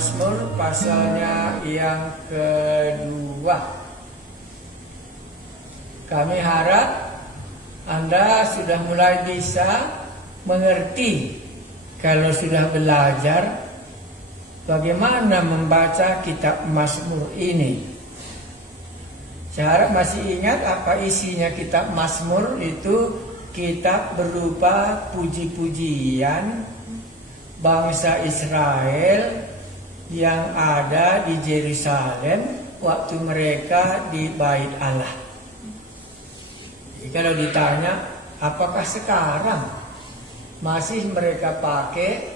Mazmur pasalnya yang kedua. Kami harap Anda sudah mulai bisa mengerti kalau sudah belajar bagaimana membaca kitab Mazmur ini. Saya harap masih ingat apa isinya kitab Mazmur itu. Kitab berupa puji-pujian bangsa Israel yang ada di Yerusalem waktu mereka di Bait Allah. Jadi kalau ditanya, apakah sekarang masih mereka pakai?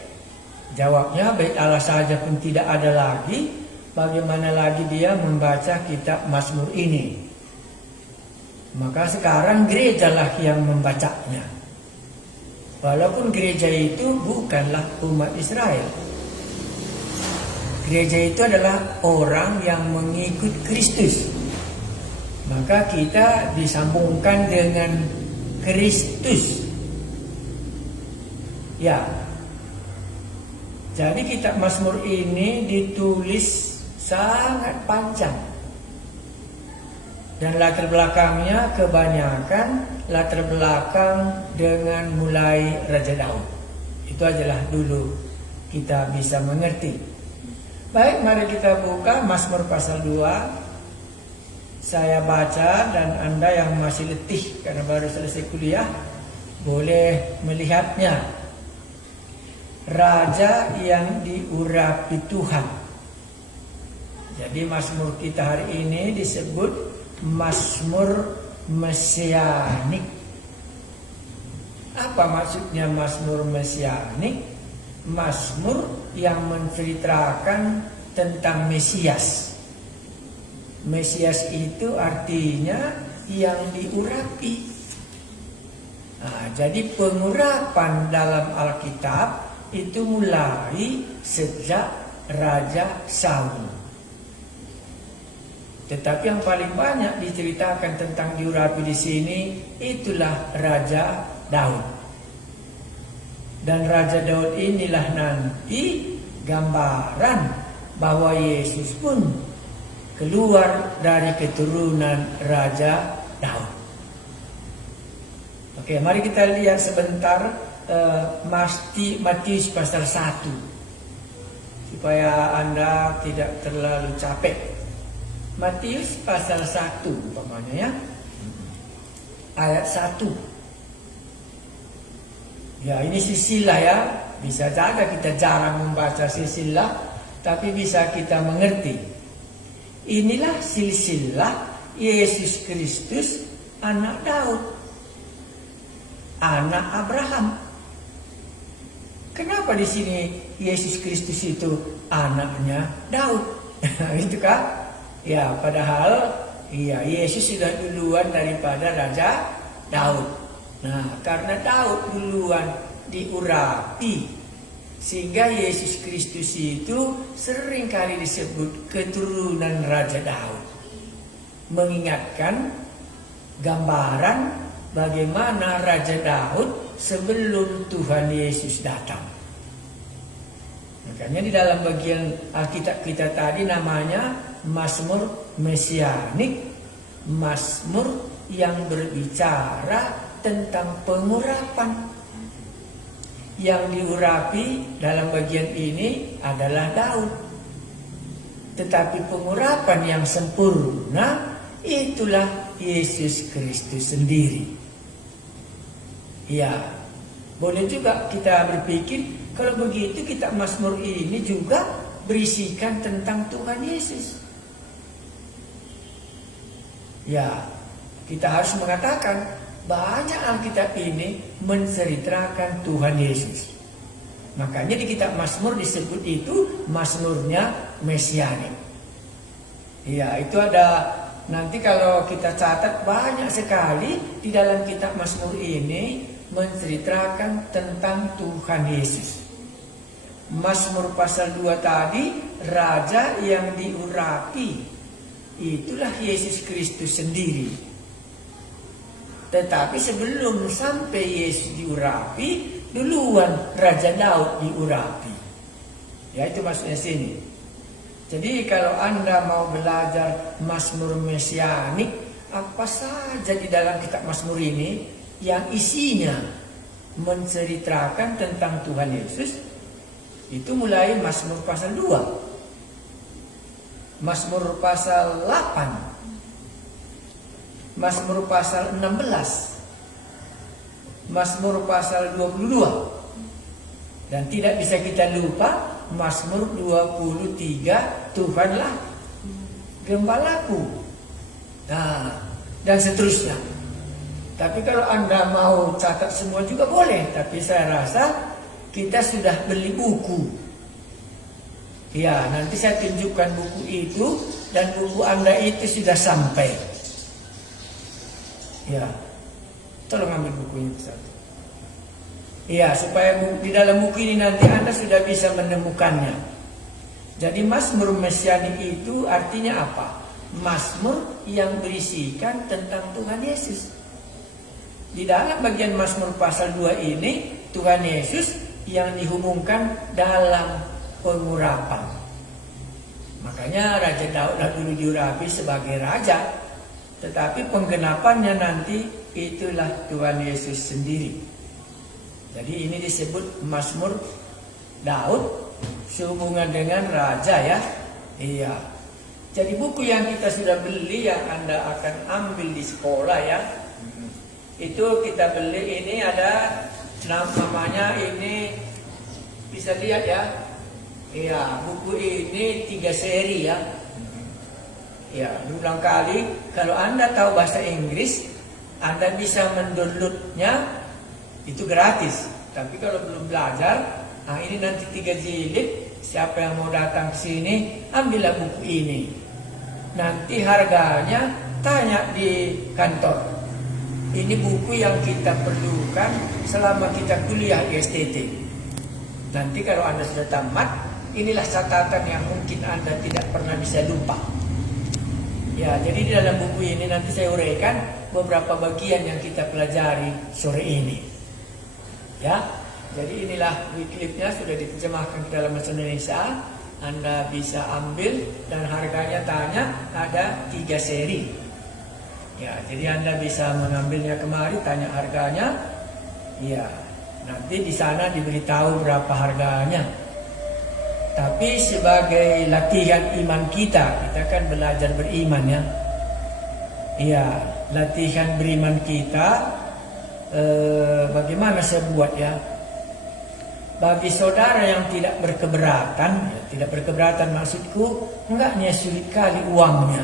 Jawabnya, Bait Allah saja pun tidak ada lagi. Bagaimana lagi dia membaca kitab Mazmur ini? Maka sekarang gerejalah yang membacanya. Walaupun gereja itu bukanlah umat Israel. Gereja itu adalah orang yang mengikut Kristus. Maka kita disambungkan dengan Kristus. Ya. Jadi kitab Mazmur ini ditulis sangat panjang. Dan latar belakangnya kebanyakan latar belakang dengan mulai Raja Daud. Itu ajalah dulu kita bisa mengerti. Baik, mari kita buka Mazmur pasal 2. Saya baca dan Anda yang masih letih karena baru selesai kuliah boleh melihatnya. Raja yang diurapi Tuhan. Jadi Mazmur kita hari ini disebut Mazmur Mesianik. Apa maksudnya Mazmur Mesianik? Mazmur yang menceritakan tentang Mesias. Mesias itu artinya yang diurapi. Nah, jadi pengurapan dalam Alkitab itu mulai sejak Raja Saul. Tetapi yang paling banyak diceritakan tentang diurapi di sini itulah Raja Daud. Dan Raja Daud inilah nanti gambaran bahwa Yesus pun keluar dari keturunan Raja Daud. Oke, mari kita lihat sebentar Matius pasal 1 supaya Anda tidak terlalu capek. Matius pasal 1 umpamanya ya. Ayat 1. Ya, ini silsilah ya. Bisa saja kita jarang membaca silsilah, tapi bisa kita mengerti. Inilah silsilah Yesus Kristus, anak Daud, anak Abraham. Kenapa di sini Yesus Kristus itu anaknya Daud? Itu kan? Ya, padahal Yesus sudah duluan daripada Raja Daud. Nah, karena Daud duluan diurapi, sehingga Yesus Kristus itu sering kali disebut keturunan Raja Daud. Mengingatkan gambaran bagaimana Raja Daud sebelum Tuhan Yesus datang. Makanya di dalam bagian Alkitab kita tadi namanya Mazmur Mesianik, Mazmur yang berbicara tentang pengurapan. Yang diurapi dalam bagian ini adalah Daud. Tetapi pengurapan yang sempurna itulah Yesus Kristus sendiri. Ya, boleh juga kita berpikir kalau begitu kitab Mazmur ini juga berisikan tentang Tuhan Yesus. Ya, kita harus mengatakan banyak Alkitab ini menceritakan Tuhan Yesus. Makanya di kitab Mazmur disebut itu Mazmurnya Mesianik. Ya, itu ada nanti kalau kita catat banyak sekali di dalam kitab Mazmur ini menceritakan tentang Tuhan Yesus. Mazmur pasal 2 tadi, Raja yang diurapi, itulah Yesus Kristus sendiri. Tetapi sebelum sampai Yesus diurapi, duluan Raja Daud diurapi. Ya, itu maksudnya sini. Jadi kalau Anda mau belajar Mazmur Mesianik, apa saja di dalam kitab Mazmur ini yang isinya menceritakan tentang Tuhan Yesus, itu mulai Mazmur pasal 2, Mazmur pasal 8, Mazmur pasal 16, Mazmur pasal 22. Dan tidak bisa kita lupa Mazmur 23, Tuhanlah gembalaku. Nah, dan seterusnya. Tapi kalau Anda mau catat semua juga boleh. Tapi saya rasa kita sudah beli buku. Ya, nanti saya tunjukkan buku itu. Dan buku Anda itu sudah sampai. Ya, tolong ambil bukunya satu. Iya, supaya di dalam buku ini nanti Anda sudah bisa menemukannya. Jadi Mazmur Mesianik itu artinya apa? Mazmur yang berisikan tentang Tuhan Yesus. Di dalam bagian Mazmur pasal 2 ini, Tuhan Yesus yang diumumkan dalam pengurapan. Makanya Raja Daud dulu diurapi sebagai raja. Tetapi penggenapannya nanti itulah Tuhan Yesus sendiri. Jadi ini disebut Mazmur Daud sehubungan dengan raja ya. Iya. Jadi buku yang kita sudah beli yang Anda akan ambil di sekolah ya. Itu kita beli, ini ada namanya, ini bisa lihat ya. Iya, buku ini 3 seri ya. Ya, berulang kali. Kalau Anda tahu bahasa Inggris, Anda bisa mendownloadnya. Itu gratis. Tapi kalau belum belajar, nah ini nanti 3 jilid. Siapa yang mau datang ke sini, ambillah buku ini. Nanti harganya tanya di kantor. Ini buku yang kita perlukan selama kita kuliah di STT. Nanti kalau Anda sudah tamat, inilah catatan yang mungkin Anda tidak pernah bisa lupa. Ya, jadi di dalam buku ini nanti saya uraikan beberapa bagian yang kita pelajari sore ini. Ya, jadi inilah Wycliffe-nya sudah diterjemahkan ke dalam bahasa Indonesia. Anda bisa ambil dan harganya tanya ada 3 seri. Ya, jadi Anda bisa mengambilnya kemari, tanya harganya. Ya, nanti di sana diberitahu berapa harganya. Tapi sebagai latihan iman kita kan belajar beriman ya. Iya, latihan beriman kita. Bagaimana saya buat ya? Bagi saudara yang tidak berkeberatan, ya, tidak berkeberatan maksudku enggaknya sulit kali uangnya,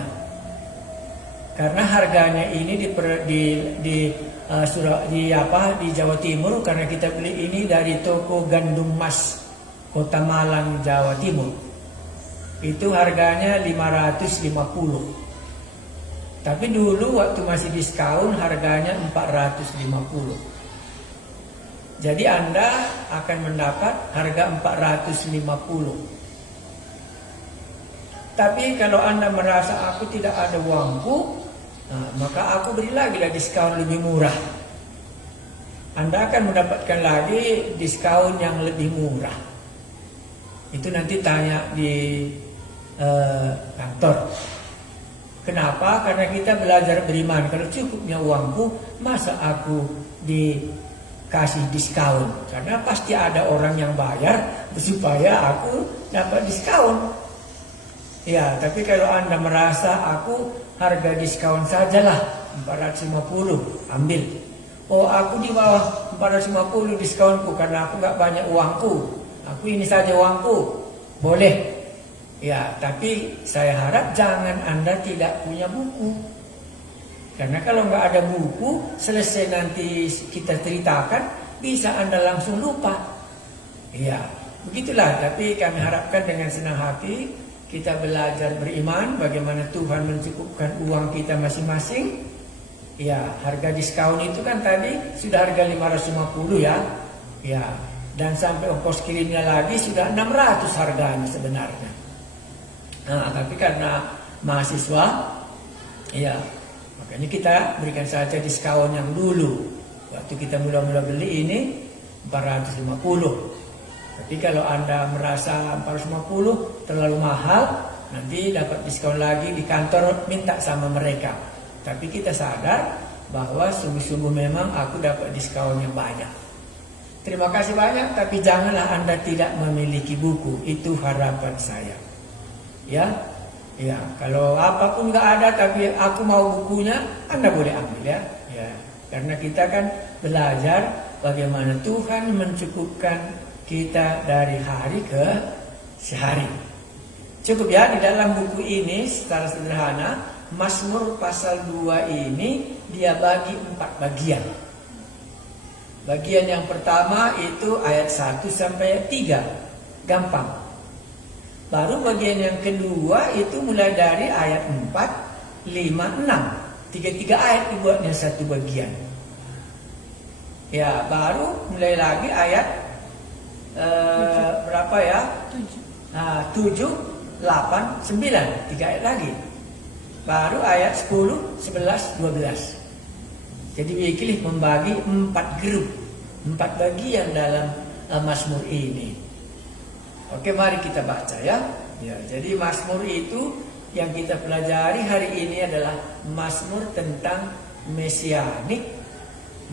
karena harganya ini di Jawa Timur, karena kita beli ini dari toko Gandum Mas Kota Malang, Jawa Timur. Itu harganya 550. Tapi dulu waktu masih diskon harganya 450. Jadi Anda akan mendapat harga 450. Tapi kalau Anda merasa aku tidak ada uangku, nah, maka aku beri lagi diskon lebih murah. Anda akan mendapatkan lagi diskon yang lebih murah. Itu nanti tanya di kantor. Kenapa? Karena kita belajar beriman. Kalau cukupnya uangku, masa aku dikasih diskon? Karena pasti ada orang yang bayar supaya aku dapat diskon. Ya, tapi kalau Anda merasa aku harga diskon sajalah 450, ambil. Oh, aku di bawah 450 diskonku karena aku nggak banyak uangku. Aku ini saja uangku, boleh. Ya, tapi saya harap jangan Anda tidak punya buku. Karena kalau nggak ada buku, selesai nanti kita ceritakan, bisa Anda langsung lupa. Ya, begitulah. Tapi kami harapkan dengan senang hati kita belajar beriman, bagaimana Tuhan mencukupkan uang kita masing-masing. Ya, harga diskon itu kan tadi sudah harga 550 ya. Ya, dan sampai ongkos kirimnya lagi sudah 600 harganya sebenarnya. Nah, tapi karena mahasiswa, ya makanya kita berikan saja diskon yang dulu. Waktu kita mula-mula beli ini 450. Tapi kalau Anda merasa 450 terlalu mahal, nanti dapat diskon lagi di kantor, minta sama mereka. Tapi kita sadar bahwa sungguh-sungguh memang aku dapat diskon yang banyak. Terima kasih banyak, tapi janganlah Anda tidak memiliki buku. Itu harapan saya. Ya, ya. Kalau apapun nggak ada, tapi aku mau bukunya, Anda boleh ambil ya. Ya, karena kita kan belajar bagaimana Tuhan mencukupkan kita dari hari ke sehari. Cukup ya, di dalam buku ini secara sederhana, Mazmur pasal 2 ini dia bagi 4 bagian. Bagian yang pertama itu ayat 1 sampai 3, gampang. Baru bagian yang kedua itu mulai dari ayat 4, 5, 6. 3 ayat dibuatnya satu bagian. Ya, baru mulai lagi ayat berapa ya? 7, 8, 9. 3 ayat lagi. Baru ayat 10, 11, 12. Jadi Wycliffe membagi 4 grup, 4 bagian dalam Mazmur ini. Oke, mari kita baca ya. Ya, jadi Mazmur itu yang kita pelajari hari ini adalah Mazmur tentang mesianik.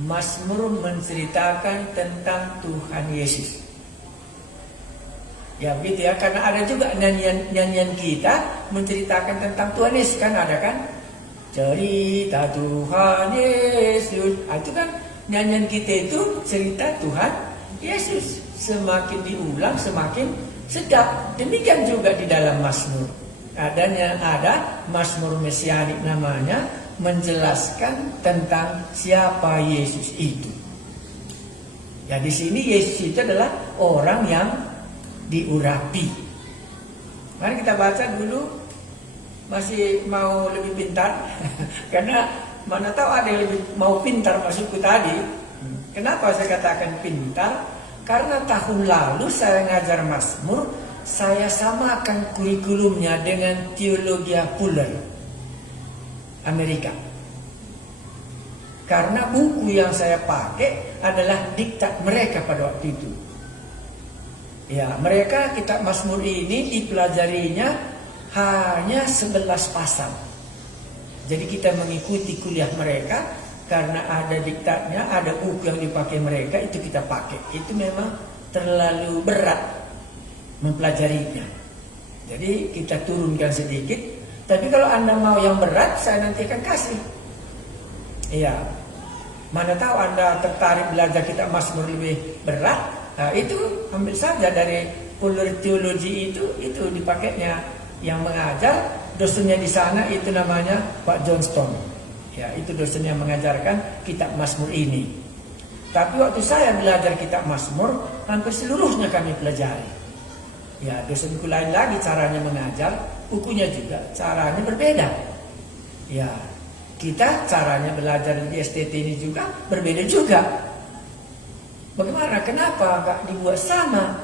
Mazmur menceritakan tentang Tuhan Yesus. Ya begitu ya, karena ada juga nyanyian kita menceritakan tentang Tuhan Yesus, kan ada kan? Cerita Tuhan Yesus. Itu kan nyanyian kita itu cerita Tuhan Yesus. Semakin diulang semakin sedap. Demikian juga di dalam Mazmur. Ada Mazmur mesianik namanya, menjelaskan tentang siapa Yesus itu. Ya, di sini Yesus itu adalah orang yang diurapi. Mari kita baca dulu. Masih mau lebih pintar? Karena mana tahu ada yang lebih mau pintar masukku tadi. Kenapa saya katakan pintar? Karena tahun lalu saya ngajar Mazmur, saya samakan kurikulumnya dengan teologi Fuller Amerika. Karena buku yang saya pakai adalah diktat mereka pada waktu itu. Ya, mereka kitab Mazmur ini dipelajarinya hanya 11 pasal. Jadi kita mengikuti kuliah mereka karena ada diktatnya, ada buku yang dipakai mereka, itu kita pakai. Itu memang terlalu berat mempelajarinya. Jadi kita turunkan sedikit. Tapi kalau Anda mau yang berat, saya nanti akan kasih. Iya. Mana tahu Anda tertarik belajar kitab Mazmur lebih berat, nah, itu ambil saja dari Fuller Teologi itu dipakainya. Yang mengajar dosennya di sana itu namanya Pak Johnston. Ya, itu dosen yang mengajarkan kitab Mazmur ini. Tapi waktu saya belajar kitab Mazmur, hampir seluruhnya kami pelajari. Ya, dosenku lain lagi caranya mengajar, bukunya juga caranya berbeda. Ya, kita caranya belajar di STT ini juga berbeda juga. Bagaimana? Kenapa nggak dibuat sama?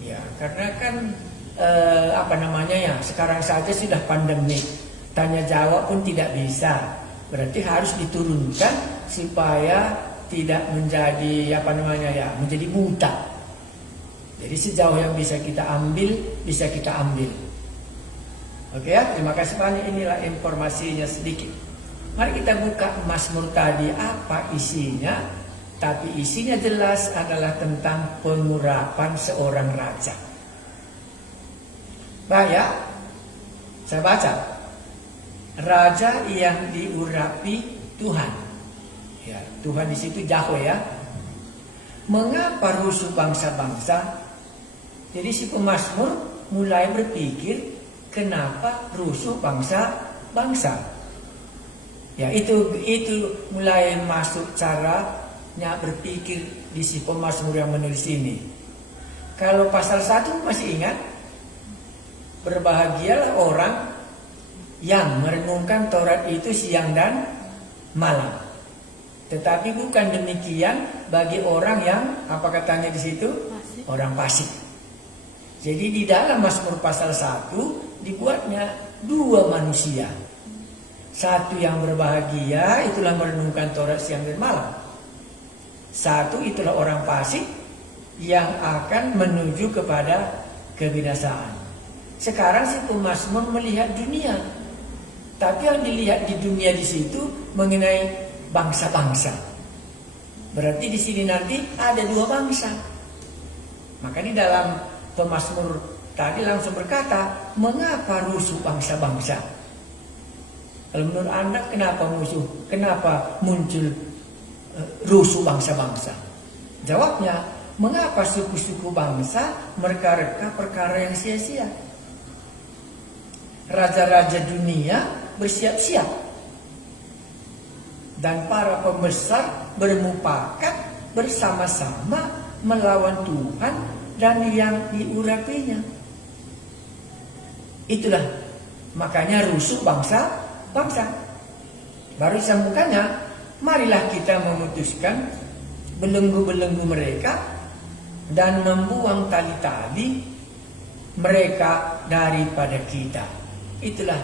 Ya, karena kan sekarang saja sudah pandemi, tanya jawab pun tidak bisa, berarti harus diturunkan supaya tidak menjadi menjadi buta. Jadi sejauh yang bisa kita ambil, bisa kita ambil. Oke ya, terima kasih banyak. Inilah informasinya sedikit. Mari kita buka Mazmur tadi, apa isinya? Tapi isinya jelas adalah tentang pengurapan seorang raja. Baik ya, saya baca. Raja yang diurapi Tuhan. Ya, Tuhan di situ Yahweh ya. Mengapa rusuh bangsa-bangsa? Jadi si pemazmur mulai berpikir, kenapa rusuh bangsa-bangsa? Ya, itu mulai masuk caranya berpikir di si pemazmur yang menulis ini. Kalau pasal 1 masih ingat? Berbahagialah orang yang merenungkan Taurat itu siang dan malam. Tetapi bukan demikian bagi orang yang, apa katanya di situ? Orang fasik. Jadi di dalam Mazmur pasal 1 dibuatnya 2 manusia. Satu yang berbahagia, itulah merenungkan Taurat siang dan malam. Satu itulah orang fasik yang akan menuju kepada kebinasaan. Sekarang si pemazmur melihat dunia, tapi yang dilihat di dunia di situ mengenai bangsa-bangsa. Berarti di sini nanti ada dua bangsa. Maka di dalam pemazmur tadi langsung berkata, mengapa rusuh bangsa-bangsa? Kalau menurut Anda kenapa musuh? Kenapa muncul rusuh bangsa-bangsa? Jawabnya, mengapa suku-suku bangsa mereka-reka perkara yang sia-sia? Raja-raja dunia bersiap-siap dan para pembesar bermufakat bersama-sama melawan Tuhan dan yang diurapinya. Itulah makanya rusuh bangsa-bangsa. Baru disambungkannya, marilah kita memutuskan belenggu-belenggu mereka dan membuang tali-tali mereka daripada kita. Itulah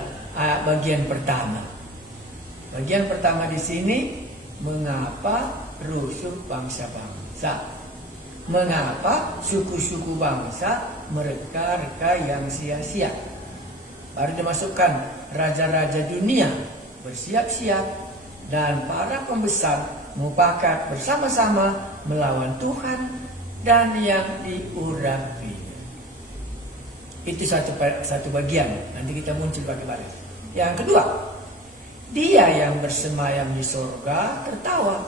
bagian pertama. Bagian pertama di sini, mengapa rusuh bangsa-bangsa? Mengapa suku-suku bangsa mereka-reka yang sia-sia? Baru dimasukkan raja-raja dunia bersiap-siap dan para pembesar mufakat bersama-sama melawan Tuhan dan yang diurapi. Itu satu bagian. Nanti kita muncul bagi baris. Yang kedua, dia yang bersemayam di surga tertawa.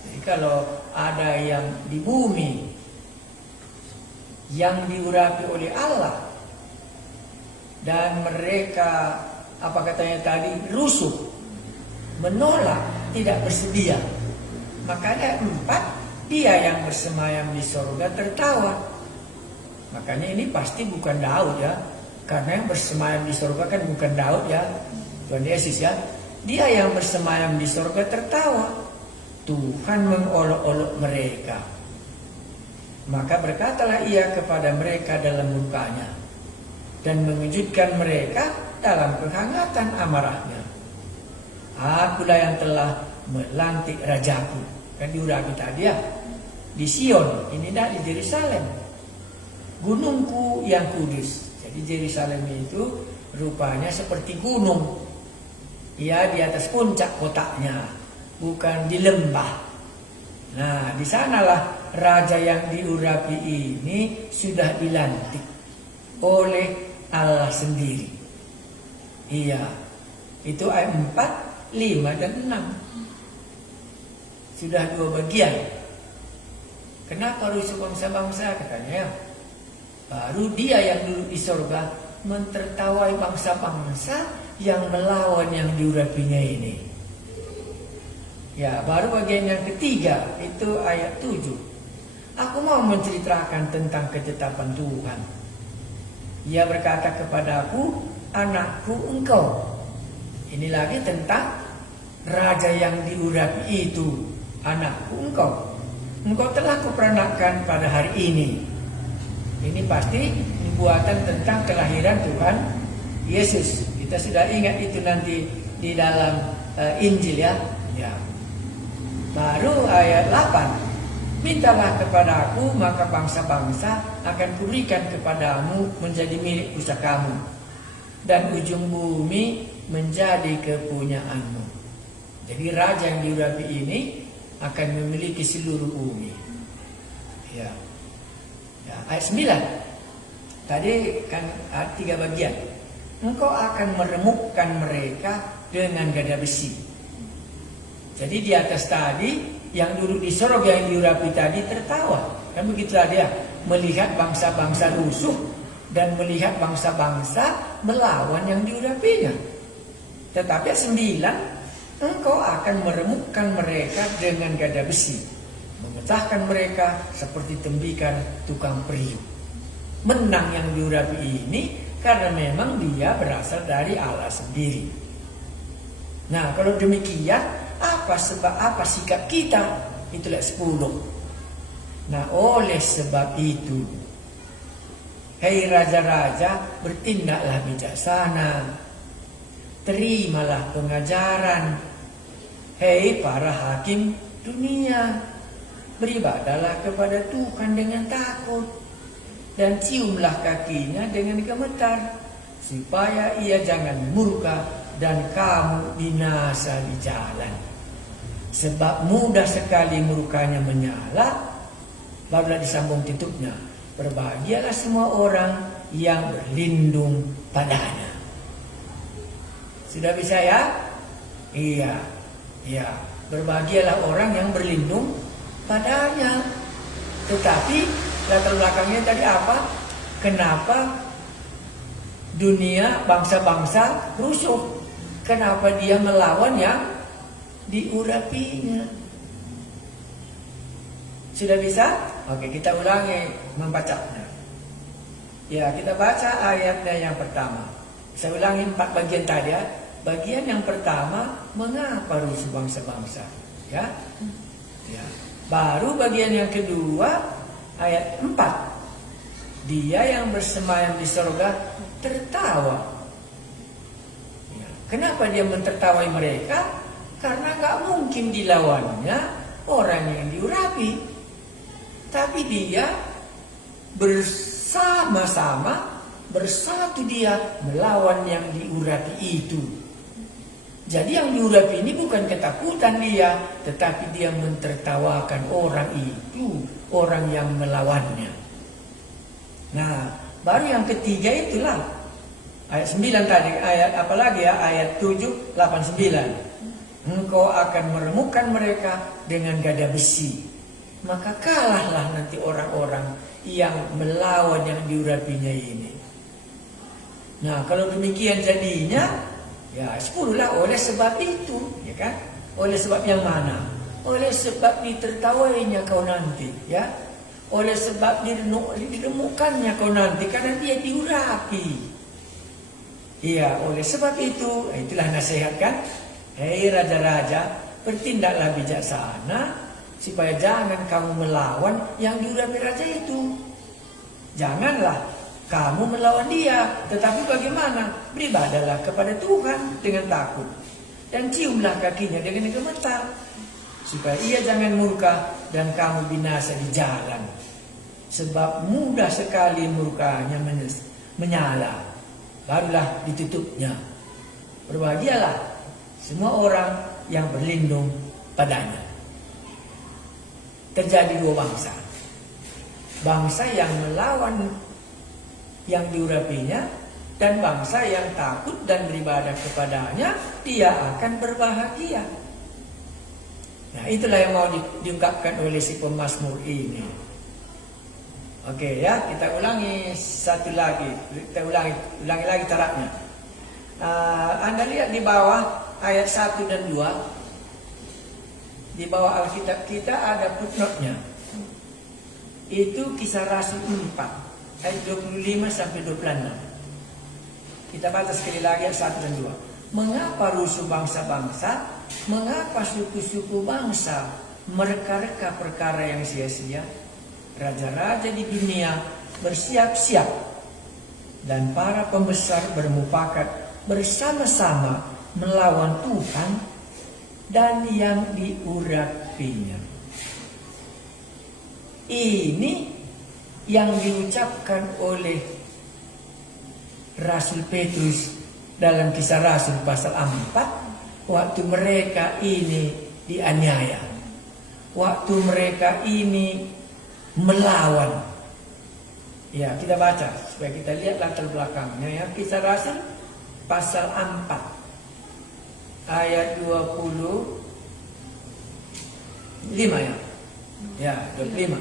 Jadi kalau ada yang di bumi yang diurapi oleh Allah dan mereka, apa katanya tadi, rusuh, menolak, tidak bersedia, makanya 4, dia yang bersemayam di surga tertawa. Makanya ini pasti bukan Daud ya, karena yang bersemayam di surga kan bukan Daud ya, Tuhan Yesus ya. Dia yang bersemayam di surga tertawa. Tuhan mengolok-olok mereka. Maka berkatalah ia kepada mereka dalam mukanya dan mengejutkan mereka dalam kehangatan amarahnya. Akulah yang telah melantik rajaku. Kan diurapi tadi ya, di Sion, ini dah di Yerusalem, gunungku yang kudus. Jadi Yerusalem itu rupanya seperti gunung. Ia di atas puncak kotaknya, bukan di lembah. Nah, di sanalah raja yang diurapi ini sudah dilantik oleh Allah sendiri. Iya, itu ayat 4, 5, dan 6. Sudah 2 bagian. Kenapa rusuh bangsa-bangsa? Katanya ya, baru dia yang duduk di surga mentertawai bangsa-bangsa yang melawan yang diurapinya ini. Ya, baru bagian yang ketiga, itu ayat 7. Aku mau menceritakan tentang ketetapan Tuhan. Ia berkata kepadaku, anakku engkau. Ini lagi tentang raja yang diurapi itu. Anakku engkau. Engkau telah kuperanakkan pada hari ini. Ini pasti buatan tentang kelahiran Tuhan Yesus. Kita sudah ingat itu nanti di dalam Injil ya. Ya. Baru ayat 8. Mintalah kepadaku, maka bangsa-bangsa akan kuberikan kepadamu menjadi milik pusakamu, dan ujung bumi menjadi kepunyaanmu. Jadi raja yang diurapi ini akan memiliki seluruh bumi. Ya. Ya, ayat 9. Tadi kan ada 3 bagian. Engkau akan meremukkan mereka dengan gada besi. Jadi di atas tadi, yang duduk di sorga yang diurapi tadi tertawa. Kan begitu dia melihat bangsa-bangsa rusuh dan melihat bangsa-bangsa melawan yang diurapinya. Tetapi 9, engkau akan meremukkan mereka dengan gada besi, memecahkan mereka seperti tembikan tukang periuk. Menang yang diurapi ini karena memang dia berasal dari Allah sendiri. Nah, kalau demikian, apa sikap kita? Itulah 10. Nah, oleh sebab itu, hei raja-raja, bertindaklah bijaksana, terimalah pengajaran. Hei para hakim dunia, beribadalah kepada Tuhan dengan takut. dan ciumlah kakinya dengan gemetar, supaya ia jangan murka dan kamu binasa di jalan. Sebab mudah sekali murkanya menyala. Barulah disambung tutupnya, berbahagialah semua orang yang berlindung padanya. Sudah bisa ya? Iya, iya. Berbahagialah orang yang berlindung padanya. Tetapi latar belakangnya tadi apa? Kenapa dunia bangsa-bangsa rusuh? Kenapa dia melawan yang diurapinya? Sudah bisa? Oke, kita ulangi membacanya. Ya, kita baca ayatnya yang pertama. Saya ulangi 4 bagian tadi ya. Bagian yang pertama, mengapa rusuh bangsa-bangsa? Ya. Ya. Baru bagian yang kedua, ayat 4. Dia yang bersemayam di surga tertawa. Ya. Kenapa dia mentertawai mereka? Karena gak mungkin dilawannya orang yang diurapi. Tapi dia bersama-sama, bersatu dia melawan yang diurapi itu. Jadi yang diurapi ini bukan ketakutan dia, tetapi dia mentertawakan orang itu, orang yang melawannya. Nah, baru yang ketiga itulah ayat 9 tadi, ayat apa lagi ya? Ayat 7, 8, 9. Engkau akan meremukkan mereka dengan gada besi. Maka kalahlah nanti orang-orang yang melawan yang diurapinya ini. Nah, kalau demikian jadinya, ya 10 lah. Oleh sebab itu, ya kan? Oleh sebab yang mana? Oleh sebab ditertawainya kau nanti, ya. Oleh sebab diremukkannya kau nanti, karena dia diurapi. Iya, oleh sebab itu, itulah nasihat kan? Hei raja-raja, bertindaklah bijaksana, supaya jangan kamu melawan yang diurapi raja itu. Janganlah kamu melawan dia, tetapi bagaimana? Beribadahlah kepada Tuhan dengan takut, dan ciumlah kakinya dengan gemetar, supaya ia jangan murka dan kamu binasa di jalan. Sebab mudah sekali murkanya menyala, barulah ditutupnya. Berbahagialah semua orang yang berlindung padanya. Terjadi 2 bangsa. Bangsa yang melawan yang diurapinya, dan bangsa yang takut dan beribadah kepadanya, dia akan berbahagia. Nah, itulah yang mau diungkapkan oleh si pemazmur ini. Oke ya, kita ulangi satu lagi. Kita ulangi lagi caranya. Anda lihat di bawah ayat 1 dan 2. Di bawah Alkitab kita ada footnote-nya. Itu Kisah Rasul 4 ayat 25 sampai 26. Kita baca sekali lagi ayat 1 dan 2. Mengapa rusuh bangsa-bangsa? Mengapa suku-suku bangsa mereka-reka perkara yang sia-sia? Raja-raja di dunia bersiap-siap, dan para pembesar bermufakat bersama-sama melawan Tuhan dan yang diurapinya. Ini yang diucapkan oleh Rasul Petrus dalam Kisah Rasul pasal 4, waktu mereka ini dianiaya, waktu mereka ini melawan. Ya, kita baca supaya kita lihat latar belakangnya ya. Kisah Rasul pasal 4 ayat 25 ya. Ya, 25.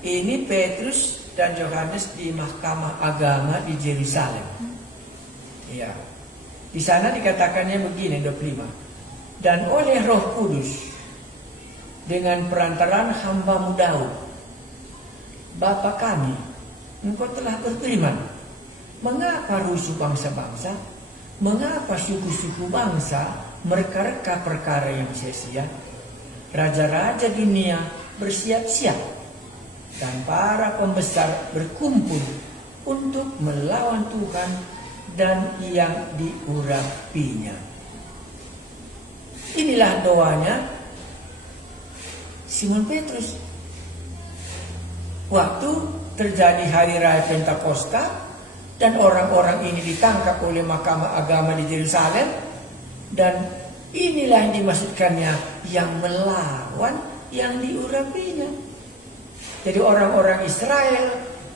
Ini Petrus dan Yohanes di mahkamah agama di Yerusalem. Ya. Di sana dikatakannya begini 25. Dan oleh Roh Kudus dengan perantaraan hamba-Mu Daud, Bapa kami, Engkau telah berfirman, mengapa rusuh bangsa-bangsa? Mengapa suku-suku bangsa mereka-reka perkara yang sia-sia? Raja-raja dunia bersiap-siap, dan para pembesar berkumpul untuk melawan Tuhan dan yang diurapinya. Inilah doanya Simon Petrus. waktu terjadi hari raya Pentakosta dan orang-orang ini ditangkap oleh mahkamah agama di Yerusalem, dan inilah yang dimaksudkannya yang melawan yang diurapinya. Jadi orang-orang Israel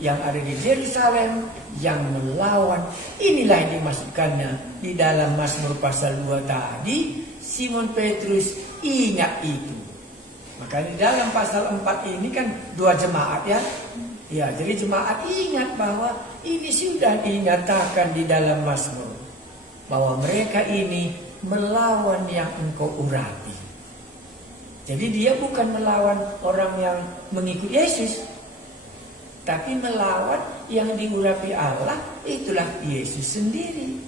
yang ada di Yerusalem yang melawan, inilah yang dimaksudkannya di dalam Mazmur pasal 2 tadi. Simon Petrus ingat itu. Maka di dalam pasal 4 ini kan 2 jemaat ya. Ya, jadi jemaat ingat bahwa ini sudah dinyatakan di dalam Mazmur, bahwa mereka ini melawan yang engkau urapi. Jadi dia bukan melawan orang yang mengikuti Yesus, tapi melawan yang diurapi Allah, itulah Yesus sendiri.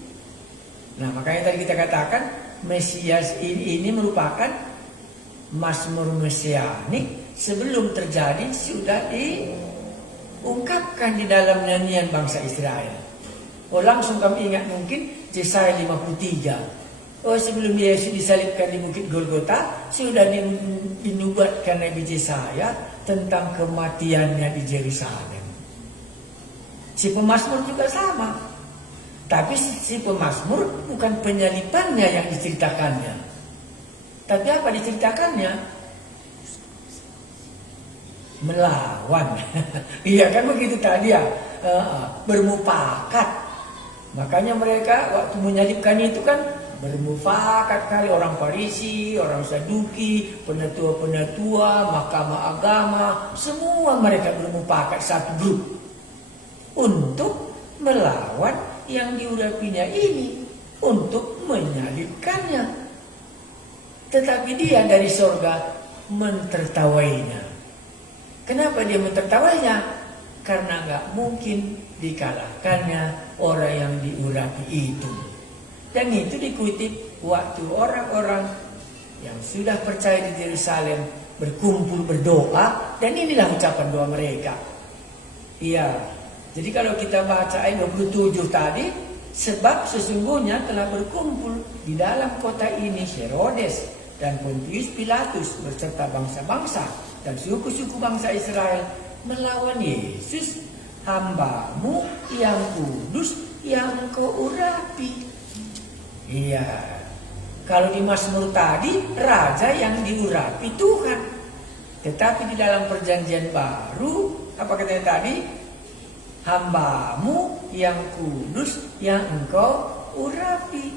Nah, makanya tadi kita katakan Mesias ini merupakan Mazmur mesianik sebelum terjadi, sudah diungkapkan di dalam nyanyian bangsa Israel. Oh, langsung kami ingat mungkin Yesaya 53. Oh, sebelum Yesus disalibkan di Bukit Golgota, sudah dinubuatkan Nabi Yesaya tentang kematiannya di Yerusalem. Si pemazmur juga sama. Tapi si pemazmur bukan penyalibannya yang diceritakannya. Tapi apa diceritakannya? Melawan. Iya kan begitu tadi ya. Bermufakat. Makanya mereka waktu menyalibkan itu kan bermufakat kali, orang Farisi, orang Saduki, penatua-penatua, mahkamah agama, semua mereka bermufakat satu grup untuk melawan yang diurapinya ini, untuk menyalibkannya. Tetapi dia dari sorga mentertawainya. Kenapa dia mentertawainya? Karena gak mungkin dikalahkannya orang yang diurapi itu. Dan itu dikutip waktu orang-orang yang sudah percaya di Yerusalem berkumpul berdoa, dan inilah ucapan doa mereka. Iya. Jadi kalau kita baca ayat 27 tadi, sebab sesungguhnya telah berkumpul di dalam kota ini Herodes dan Pontius Pilatus beserta bangsa-bangsa dan suku-suku bangsa Israel melawan Yesus, hamba-Mu yang kudus yang Engkau urapi. Iya. Kalau di Mazmur tadi, raja yang diurapi Tuhan. Tetapi di dalam perjanjian baru, apa katanya tadi? Hamba-Mu yang kudus yang Engkau urapi.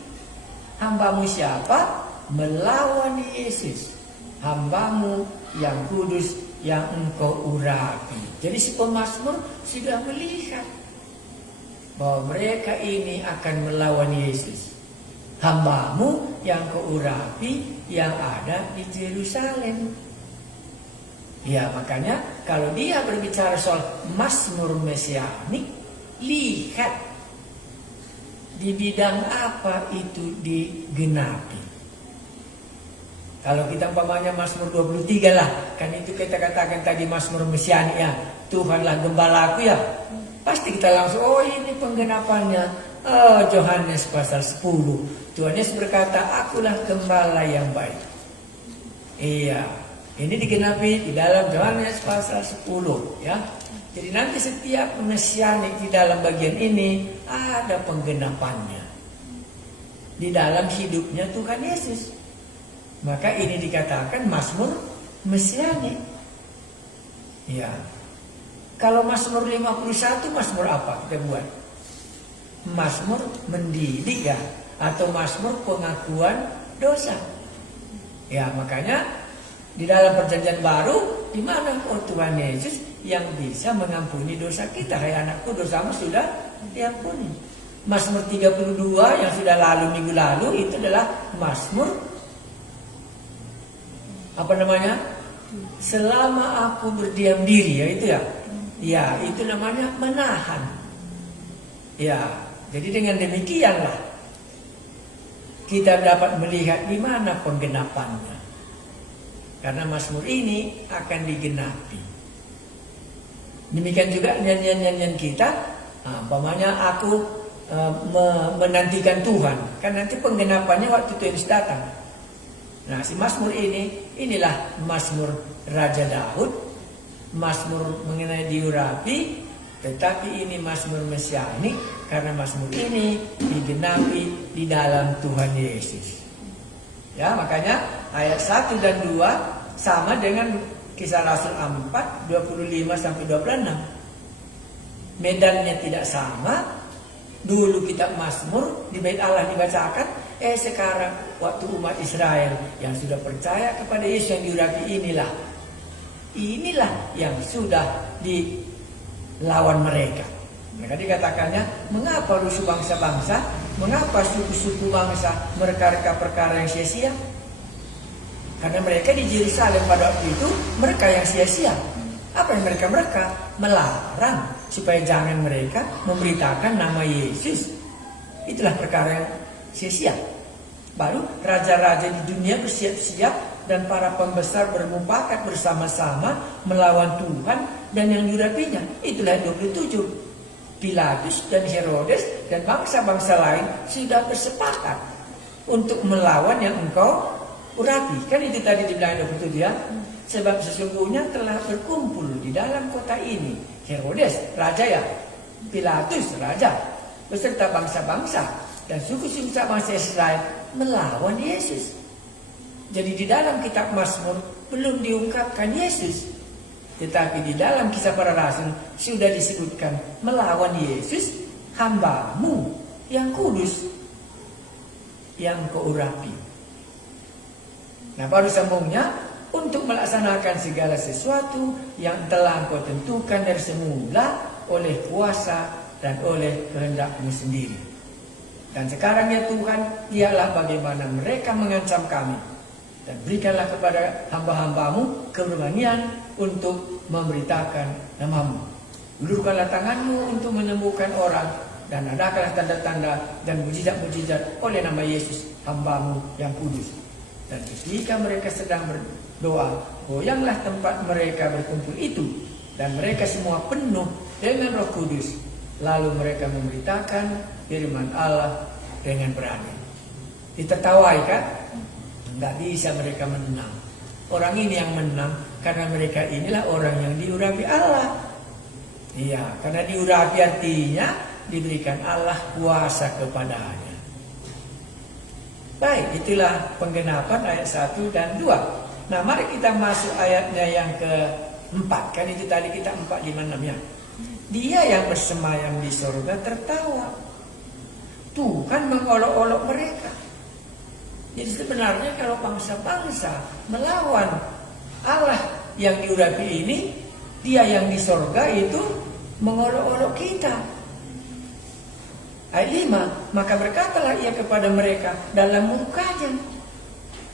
Hamba-Mu siapa? Melawan Yesus. Hamba-Mu yang kudus yang Engkau urapi. Jadi si pemazmur sudah melihat bahwa mereka ini akan melawan Yesus. Hamba-Mu yang Kau urapi yang ada di Yerusalem. Ya, makanya kalau dia berbicara soal Mazmur mesianik, lihat di bidang apa itu digenapi. Kalau kita umpamanya Mazmur 23 lah, kan itu kita katakan tadi Mazmur mesianik ya, Tuhanlah gembalaku ya. Pasti kita langsung, oh ini penggenapannya. Oh, Yohanes pasal 10. Tuhan Yesus berkata, akulah gembala yang baik. Iya. Ini digenapi di dalam Yohanes pasal 10 ya. Jadi nanti setiap mesianik di dalam bagian ini ada penggenapannya di dalam hidupnya Tuhan Yesus. Maka ini dikatakan Mazmur mesianik. Ya. Kalau Mazmur 51 Mazmur apa kita buat? Mazmur mendidik ya, atau Mazmur pengakuan dosa. Ya, makanya di dalam perjanjian baru, di mana Tuhan Yesus yang bisa mengampuni dosa kita. Hai anakku, dosamu sudah diampuni. Mazmur 32 yang sudah lalu minggu lalu itu adalah Mazmur apa namanya? Selama aku berdiam diri, ya itu ya. Ya, itu namanya menahan. Ya, jadi dengan demikianlah kita dapat melihat di mana penggenapannya. Karena Mazmur ini akan digenapi. Demikian juga nyanyian-nyanyian kita. Umpamanya aku menantikan Tuhan. Kan nanti penggenapannya waktu Tuhan datang. Nah, si Mazmur ini, inilah Mazmur Raja Daud Mazmur mengenai diurapi, tetapi ini Mazmur mesianik karena Mazmur ini digenapi di dalam Tuhan Yesus. Ya, makanya ayat 1 dan 2 sama dengan Kisah Rasul 4 25 sampai 26. Medannya tidak sama. Dulu kitab Mazmur di Bait Allah dibacakan, sekarang waktu umat Israel yang sudah percaya kepada Yesus yang diurapi inilah yang sudah dilawan mereka. Maka dikatakannya, mengapa rusuh bangsa-bangsa, mengapa suku-suku bangsa mereka perkara yang sia-sia? Karena mereka di Yerusalem pada waktu itu mereka yang sia-sia. Apa yang mereka melarang supaya jangan mereka memberitakan nama Yesus. Itulah perkara yang sia-sia. Baru raja-raja di dunia bersiap-siap dan para pembesar bermufakat bersama-sama melawan Tuhan dan yang diurapinya. Itulah 27. Pilatus dan Herodes dan bangsa-bangsa lain sudah bersepakat untuk melawan yang engkau urapi. Kan itu tadi dibilang 27 ya. Sebab sesungguhnya telah berkumpul di dalam kota ini Herodes, raja ya, Pilatus, raja, beserta bangsa-bangsa dan suku-suku bangsa Israel melawan Yesus. Jadi di dalam kitab Mazmur belum diungkapkan Yesus, tetapi di dalam Kisah Para Rasul sudah disebutkan melawan Yesus, hambamu yang kudus, yang kau urapi. Nah, baru sambungnya, untuk melaksanakan segala sesuatu yang telah engkau tentukan dari semula oleh kuasa dan oleh kehendakmu sendiri. Dan sekarang ya Tuhan, lihatlah bagaimana mereka mengancam kami. Dan berikanlah kepada hamba-hambamu keberanian untuk memberitakan namamu. Ulurkanlah tanganmu untuk menyembuhkan orang. Dan adakanlah tanda-tanda dan mujizat-mujizat oleh nama Yesus, hambamu yang kudus. Dan ketika mereka sedang berdoa, goyanglah tempat mereka berkumpul itu. Dan mereka semua penuh dengan Roh Kudus. Lalu mereka memberitakan firman Allah dengan berani. Ditertawai kan? Tidak bisa mereka menang. Orang ini yang menang karena mereka inilah orang yang diurapi Allah. Iya, karena diurapi artinya diberikan Allah kuasa kepadanya. Baik, itulah penggenapan ayat 1 dan 2. Nah, mari kita masuk ayatnya yang ke-4. Kan itu tadi kita 4, 5, 6 ya. Dia yang bersemayam di surga tertawa. Tuhan mengolok-olok mereka. Jadi sebenarnya kalau bangsa-bangsa melawan Allah yang diurapi ini, dia yang di sorga itu mengolok-olok kita. Ayat 5, maka berkatalah ia kepada mereka dalam murkanya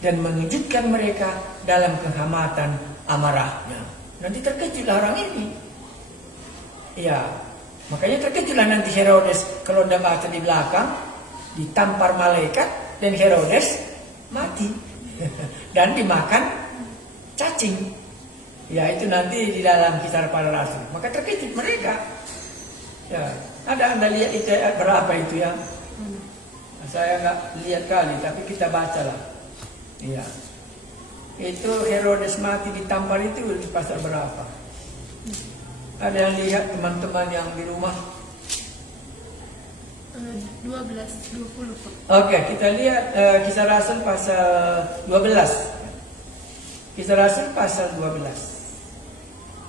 dan mengejutkan mereka dalam kehangatan amarahnya. Nanti terkejutlah orang ini. Ya, makanya terkejutlah nanti Herodes. Kalau Anda baca di belakang, ditampar malaikat dan Herodes mati dan dimakan cacing. Ya, itu nanti di dalam Kisah Para Rasul. Maka terkejut mereka. Ya, ada Anda lihat itu ayat berapa itu ya? Saya nggak lihat kali, tapi kita bacalah. Iya. Itu Herodes mati ditampar itu di pasal berapa? Ada yang lihat teman-teman yang di rumah? 12, 20. Oke, kita lihat Kisah Rasul pasal 12. Kisah Rasul pasal 12.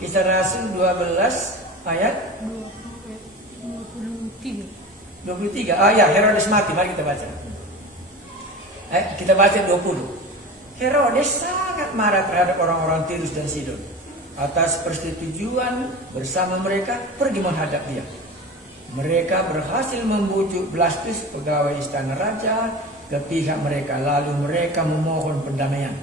Kisah Rasul 12 ayat 23. 23. Ah ya, Herodes mati. Mari kita baca. Kita baca 20. Herodes sangat marah terhadap orang-orang Tirus dan Sidon. Atas persetujuan bersama mereka pergi menghadap dia. Mereka berhasil membujuk Blastus, pegawai istana raja, ke pihak mereka. Lalu mereka memohon pendamaian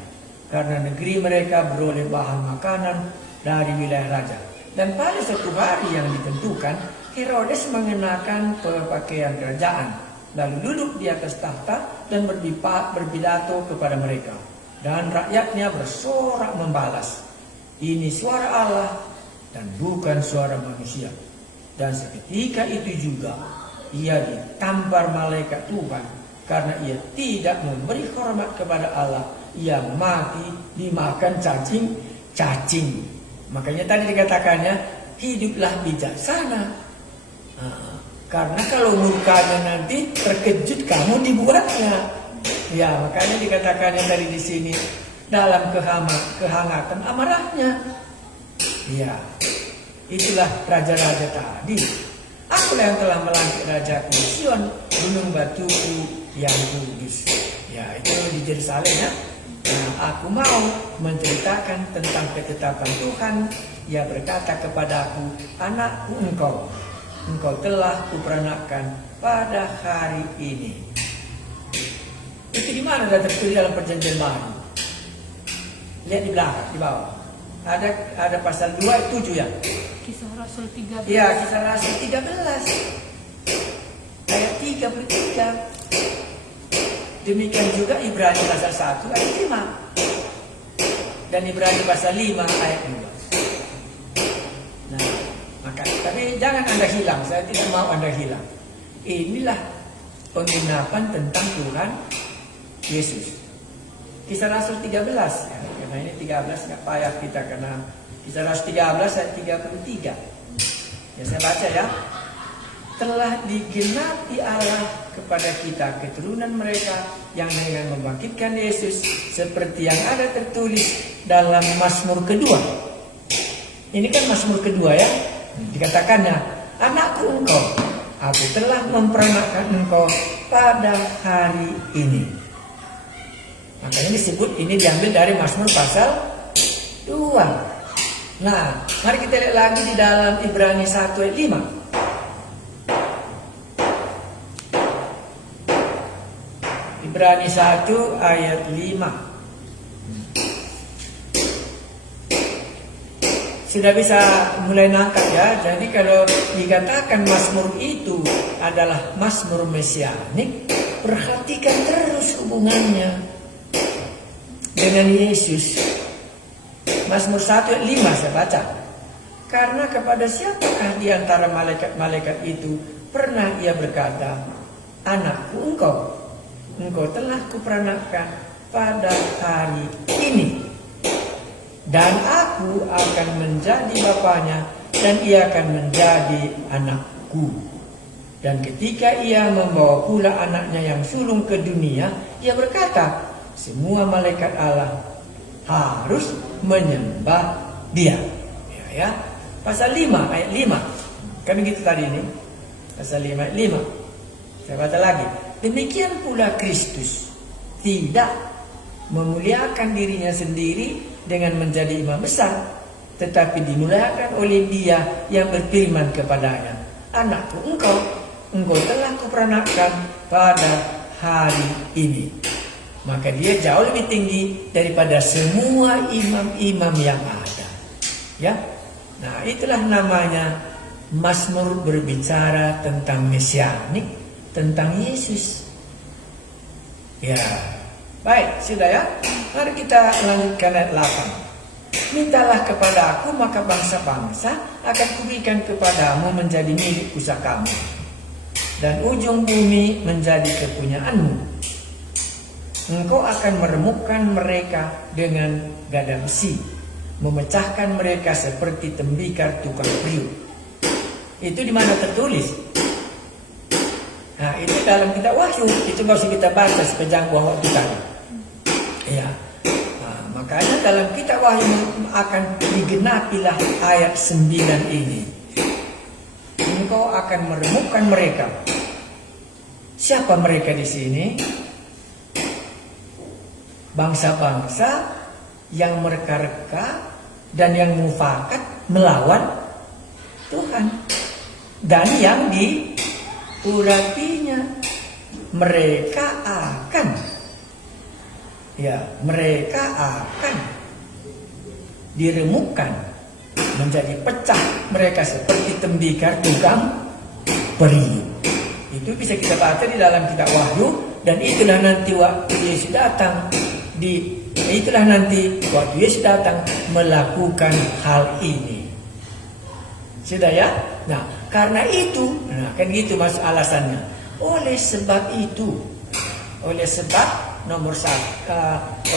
karena negeri mereka beroleh bahan makanan dari wilayah raja. Dan pada suatu hari yang ditentukan, Herodes mengenakan pakaian kerajaan, lalu duduk di atas tahta dan berpidato kepada mereka. Dan rakyatnya bersorak membalas, "Ini suara Allah dan bukan suara manusia." Dan seketika itu juga ia ditampar malaikat Tuhan karena ia tidak memberi hormat kepada Allah. Ia mati dimakan cacing. Makanya tadi dikatakannya hiduplah bijaksana. Karena kalau murkanya nanti terkejut kamu dibuatnya. Ya, makanya dikatakannya tadi di sini dalam kehangatan amarahnya. Ya, itulah raja-raja tadi. Akulah yang telah melantik rajaku di Sion, gunung batuku yang kudus. Ya, itu di Yerusalem ya. Nah, aku mau menceritakan tentang ketetapan Tuhan. Ia berkata kepadaku, anakku engkau telah kuperanakkan pada hari ini. Itu di mana sudah tertulis dalam perjanjian baru? Lihat di belakang, di bawah. Ada pasal 2:7 ya. Kisah Rasul 13. Ya, Kisah Rasul 13 ayat 33. Demikian juga Ibrani pasal 1 ayat 5 dan Ibrani pasal 5 ayat 2. Nah, maka tapi jangan Anda hilang, saya tidak mau Anda hilang. Inilah penggenapan tentang Tuhan Yesus. Kisah Rasul 13 ya. Karena ini 13 nggak payah kita, karena Kisah Rasul 13 ayat 33. Ya, saya baca ya. Telah digenapi Allah kepada kita keturunan mereka yang dengan membangkitkan Yesus seperti yang ada tertulis dalam Mazmur kedua. Ini kan Mazmur kedua ya. Dikatakannya, anakku engkau, aku telah memperanakkan engkau pada hari ini. Makanya disebut ini diambil dari Mazmur pasal 2. Nah, mari kita lihat lagi di dalam Ibrani 1 ayat 5. Ibrani 1 ayat 5. Sudah bisa mulai nangkap ya. Jadi kalau dikatakan Mazmur itu adalah Mazmur mesianik, perhatikan terus hubungannya dengan Yesus. Mazmur 1 ayat 5 saya baca. Karena kepada siapakah di antara malaikat-malaikat itu pernah ia berkata, anakku engkau telah kuperanakkan pada hari ini, dan aku akan menjadi bapanya dan ia akan menjadi anakku. Dan ketika ia membawa pula anaknya yang sulung ke dunia, ia berkata, semua malaikat Allah harus menyembah dia. Ya. Pasal 5 ayat 5. Kan begitu tadi ini. Pasal 5 ayat 5. Saya baca lagi. Demikian pula Kristus tidak memuliakan dirinya sendiri dengan menjadi imam besar, tetapi dimuliakan oleh Dia yang berfirman kepadanya, anakku engkau telah kuperanakkan pada hari ini. Maka dia jauh lebih tinggi daripada semua imam-imam yang ada. Ya, nah itulah namanya Mazmur berbicara tentang mesianik, tentang Yesus. Ya, baik, sudah ya. Mari kita lanjutkan ayat 8. Mintalah kepada aku, maka bangsa-bangsa akan kuberikan kepadamu menjadi milik pusakamu, dan ujung bumi menjadi kepunyaanmu. Engkau akan meremukkan mereka dengan gada besi, memecahkan mereka seperti tembikar tukang periuk. Itu di mana tertulis? Nah, itu dalam kitab Wahyu. Itu nggak usah kita baca sepanjang waktu tadi. Ya. Nah, makanya dalam kitab Wahyu akan digenapilah ayat 9 ini. Engkau akan meremukkan mereka. Siapa mereka di sini? Bangsa-bangsa yang mereka-reka dan yang mufakat melawan Tuhan, dan yang diurapinya. Mereka akan diremukkan, menjadi pecah mereka seperti tembikar tukang periuk. Itu bisa kita baca di dalam kitab Wahyu, dan itulah nanti waktu Yesus datang. Itulah nanti waktu Yesus datang melakukan hal ini. Sudah ya? Nah, karena itu, kan gitu mas alasannya. Oleh sebab nomor 1,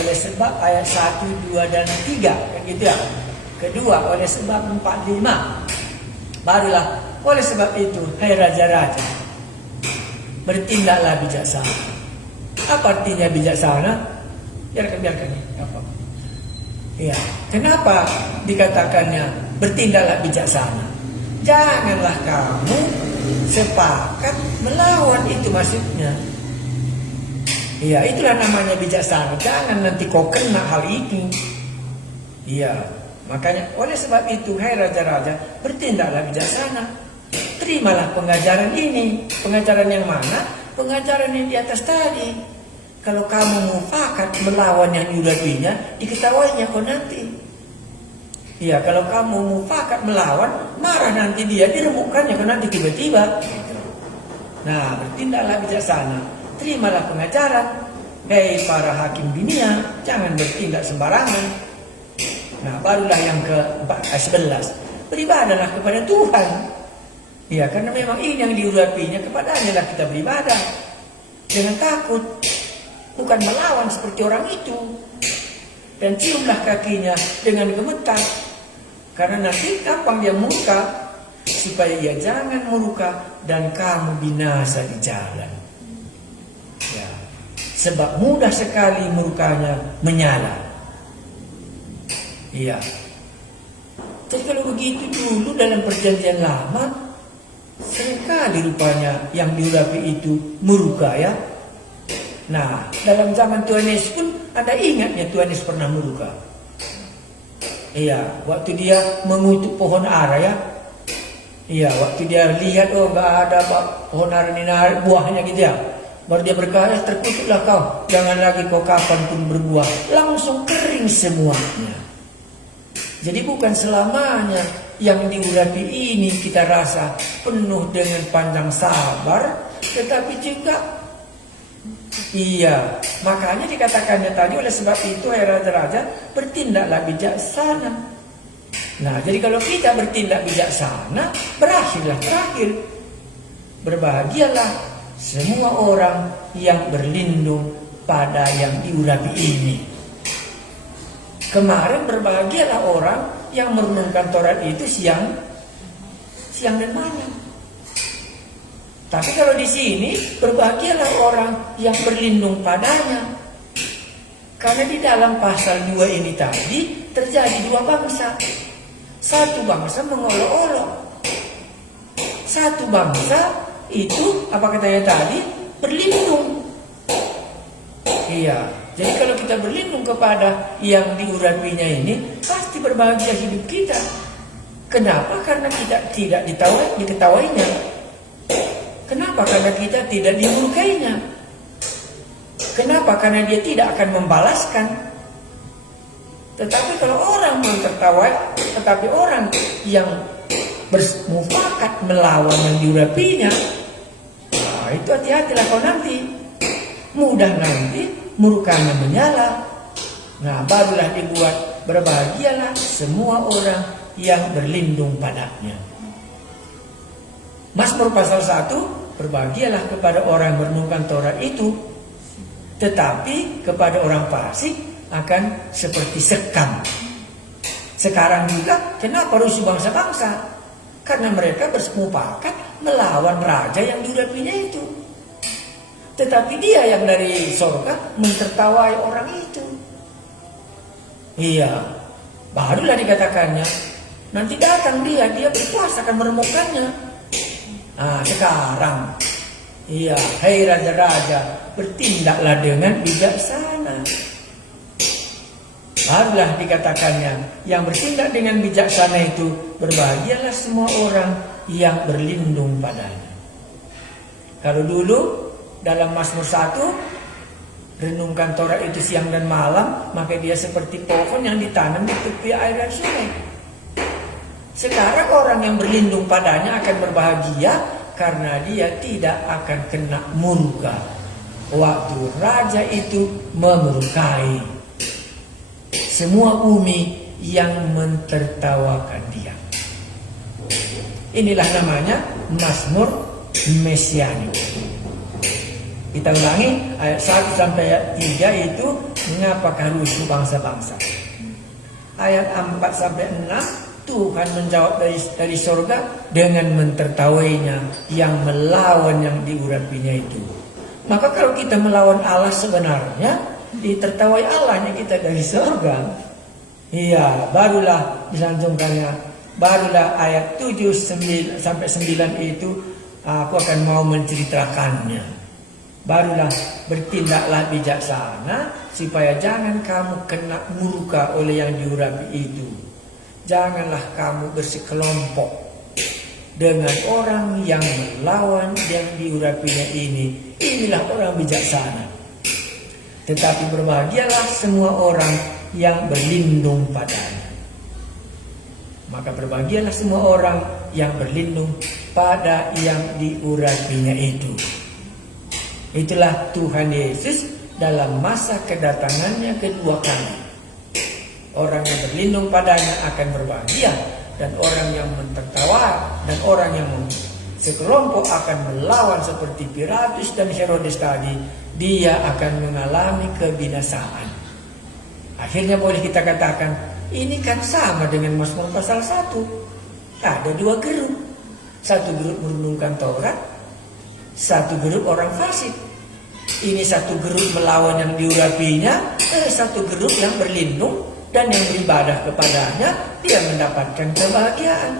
oleh sebab ayat 1, 2 dan 3 kan gitu ya. Kedua, oleh sebab 45. Barulah, oleh sebab itu, hai raja-raja, bertindaklah bijaksana. Apa artinya bijaksana? Biarkan. Apa? Ya, kenapa dikatakannya bertindaklah bijaksana? Janganlah kamu sepakat melawan, itu maksudnya. Ya, itulah namanya bijaksana. Jangan nanti kau kena hal ini. Ya, makanya oleh sebab itu, hai raja-raja, bertindaklah bijaksana. Terimalah pengajaran ini. Pengajaran yang mana? Pengajaran yang di atas tadi. Kalau kamu mufakat melawan yang diurapinya, diketahuinya kau nanti. Iya, kalau kamu mufakat melawan, marah nanti dia, diremukkannya kau nanti tiba-tiba. Nah, bertindaklah bijaksana. Terimalah pengajaran. Hei para hakim dunia, jangan bertindak sembarangan. Nah, barulah yang ke-11. Beribadahlah kepada Tuhan. Ya, karena memang ini yang diurapinya, kepadanya lah kita beribadah. Jangan takut. Bukan melawan seperti orang itu. Dan ciumlah kakinya dengan gemetar. Karena nanti gampang dia murka. Supaya ia jangan murka dan kamu binasa di jalan. Ya. Sebab mudah sekali murkanya menyala. Iya. Jadi kalau begitu dulu dalam perjanjian lama, seringkali rupanya yang diurapi itu murka ya. Nah, dalam zaman Tuhan Yesus pun ada ingatnya Tuhan Yesus pernah murka. Iya, waktu dia mengutuk pohon ara ya. Iya, waktu dia lihat nggak ada pohon ara ini buahnya gitu ya. Baru dia berkata, terkutuklah kau, jangan lagi kau kapan pun berbuah. Langsung kering semuanya. Jadi bukan selamanya yang diurapi ini kita rasa penuh dengan panjang sabar, tetapi juga iya, makanya dikatakannya tadi oleh sebab itu hai raja-raja bertindaklah bijaksana. Nah, jadi kalau kita bertindak bijaksana, berakhirlah terakhir. Berbahagialah semua orang yang berlindung pada yang diurapi ini. Kemarin berbahagialah orang yang merenungkan Taurat itu siang dan malam. Tapi kalau di sini berbahagialah orang yang berlindung padanya. Karena di dalam pasal 2 ini tadi terjadi dua bangsa. Satu bangsa mengolok-olok. Satu bangsa itu apa katanya tadi? Berlindung. Iya. Jadi kalau kita berlindung kepada yang diurapinya ini, pasti berbahagia hidup kita. Kenapa? Karena kita tidak diketahuinya. Kenapa? Karena kita tidak dimurkainya. Kenapa? Karena dia tidak akan membalaskan. Tetapi kalau orang mau tertawai, tetapi orang yang bermufakat melawan yang diurapinya, nah itu hati-hatilah kau nanti. Mudah nanti murkanya menyala. Nah, barulah dibuat berbahagialah semua orang yang berlindung padanya. Mazmur pasal 1, berbahagialah kepada orang yang merenungkan Taurat itu, tetapi kepada orang fasik akan seperti sekam. Sekarang juga kenapa rusuh bangsa-bangsa? Karena mereka bersemupakat melawan raja yang diurapinya itu. Tetapi dia yang dari sorga mentertawai orang itu. Iya, barulah dikatakannya nanti datang dia berkuasa akan meremukkannya. Nah, sekarang iya, hai raja-raja, bertindaklah dengan bijaksana. Barulah dikatakannya yang bertindak dengan bijaksana itu berbahagialah semua orang yang berlindung padanya. Kalau dulu dalam Mazmur 1 renungkan Taurat itu siang dan malam, maka dia seperti pohon yang ditanam di tepi air dan sungai. Sekarang orang yang berlindung padanya akan berbahagia karena dia tidak akan kena murka waktu raja itu memurkai semua bumi yang mentertawakan dia. Inilah namanya Mazmur Mesianik. Kita ulangi ayat 1 sampai ayat 3 itu mengapakah rusuh bangsa-bangsa. ayat 4-6, Tuhan menjawab dari surga dengan mentertawainya yang melawan yang diurapinya itu. Maka kalau kita melawan Allah sebenarnya, ditertawai Allahnya kita dari surga. Iya, barulah disanjungkannya. Barulah ayat 7-9 itu aku akan mau menceritakannya. Barulah bertindaklah bijaksana supaya jangan kamu kena murka oleh yang diurapi itu. Janganlah kamu bersekelompok dengan orang yang melawan yang diurapinya ini. Inilah orang bijaksana. Tetapi berbahagialah semua orang yang berlindung padanya. Maka berbahagialah semua orang yang berlindung pada yang diurapinya itu. Itulah Tuhan Yesus dalam masa kedatangannya kedua kali. Orang yang berlindung padanya akan berbahagia, dan orang yang mentertawa dan orang yang sekelompok akan melawan seperti Pilatus dan Herodes tadi, dia akan mengalami kebinasaan. Akhirnya boleh kita katakan, ini kan sama dengan Mazmur pasal 1. Ada dua grup. Satu grup merenungkan Taurat, satu grup orang fasik. Ini satu grup melawan yang diurapinya, satu grup yang berlindung dan yang beribadah kepadanya, dia mendapatkan kebahagiaan.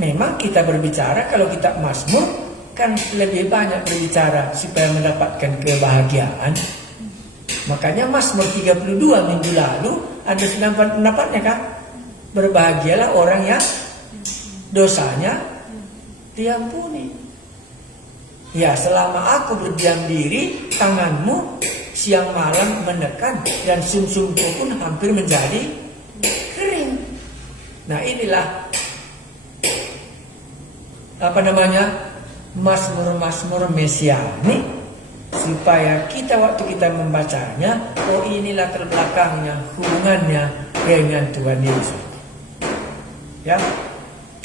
Memang kita berbicara, kalau kita Mazmur kan lebih banyak berbicara supaya mendapatkan kebahagiaan. Makanya Mazmur 32 minggu lalu ada pendapatnya kan, berbahagialah orang yang dosanya diampuni. Ya, selama aku berdiam diri, tanganmu siang malam menekan dan sumsumku pun hampir menjadi kering. Nah, inilah Mazmur-mazmur mesianik, supaya kita waktu kita membacanya, oh inilah terbelakangnya hubungannya dengan Tuhan Yesus. Ya,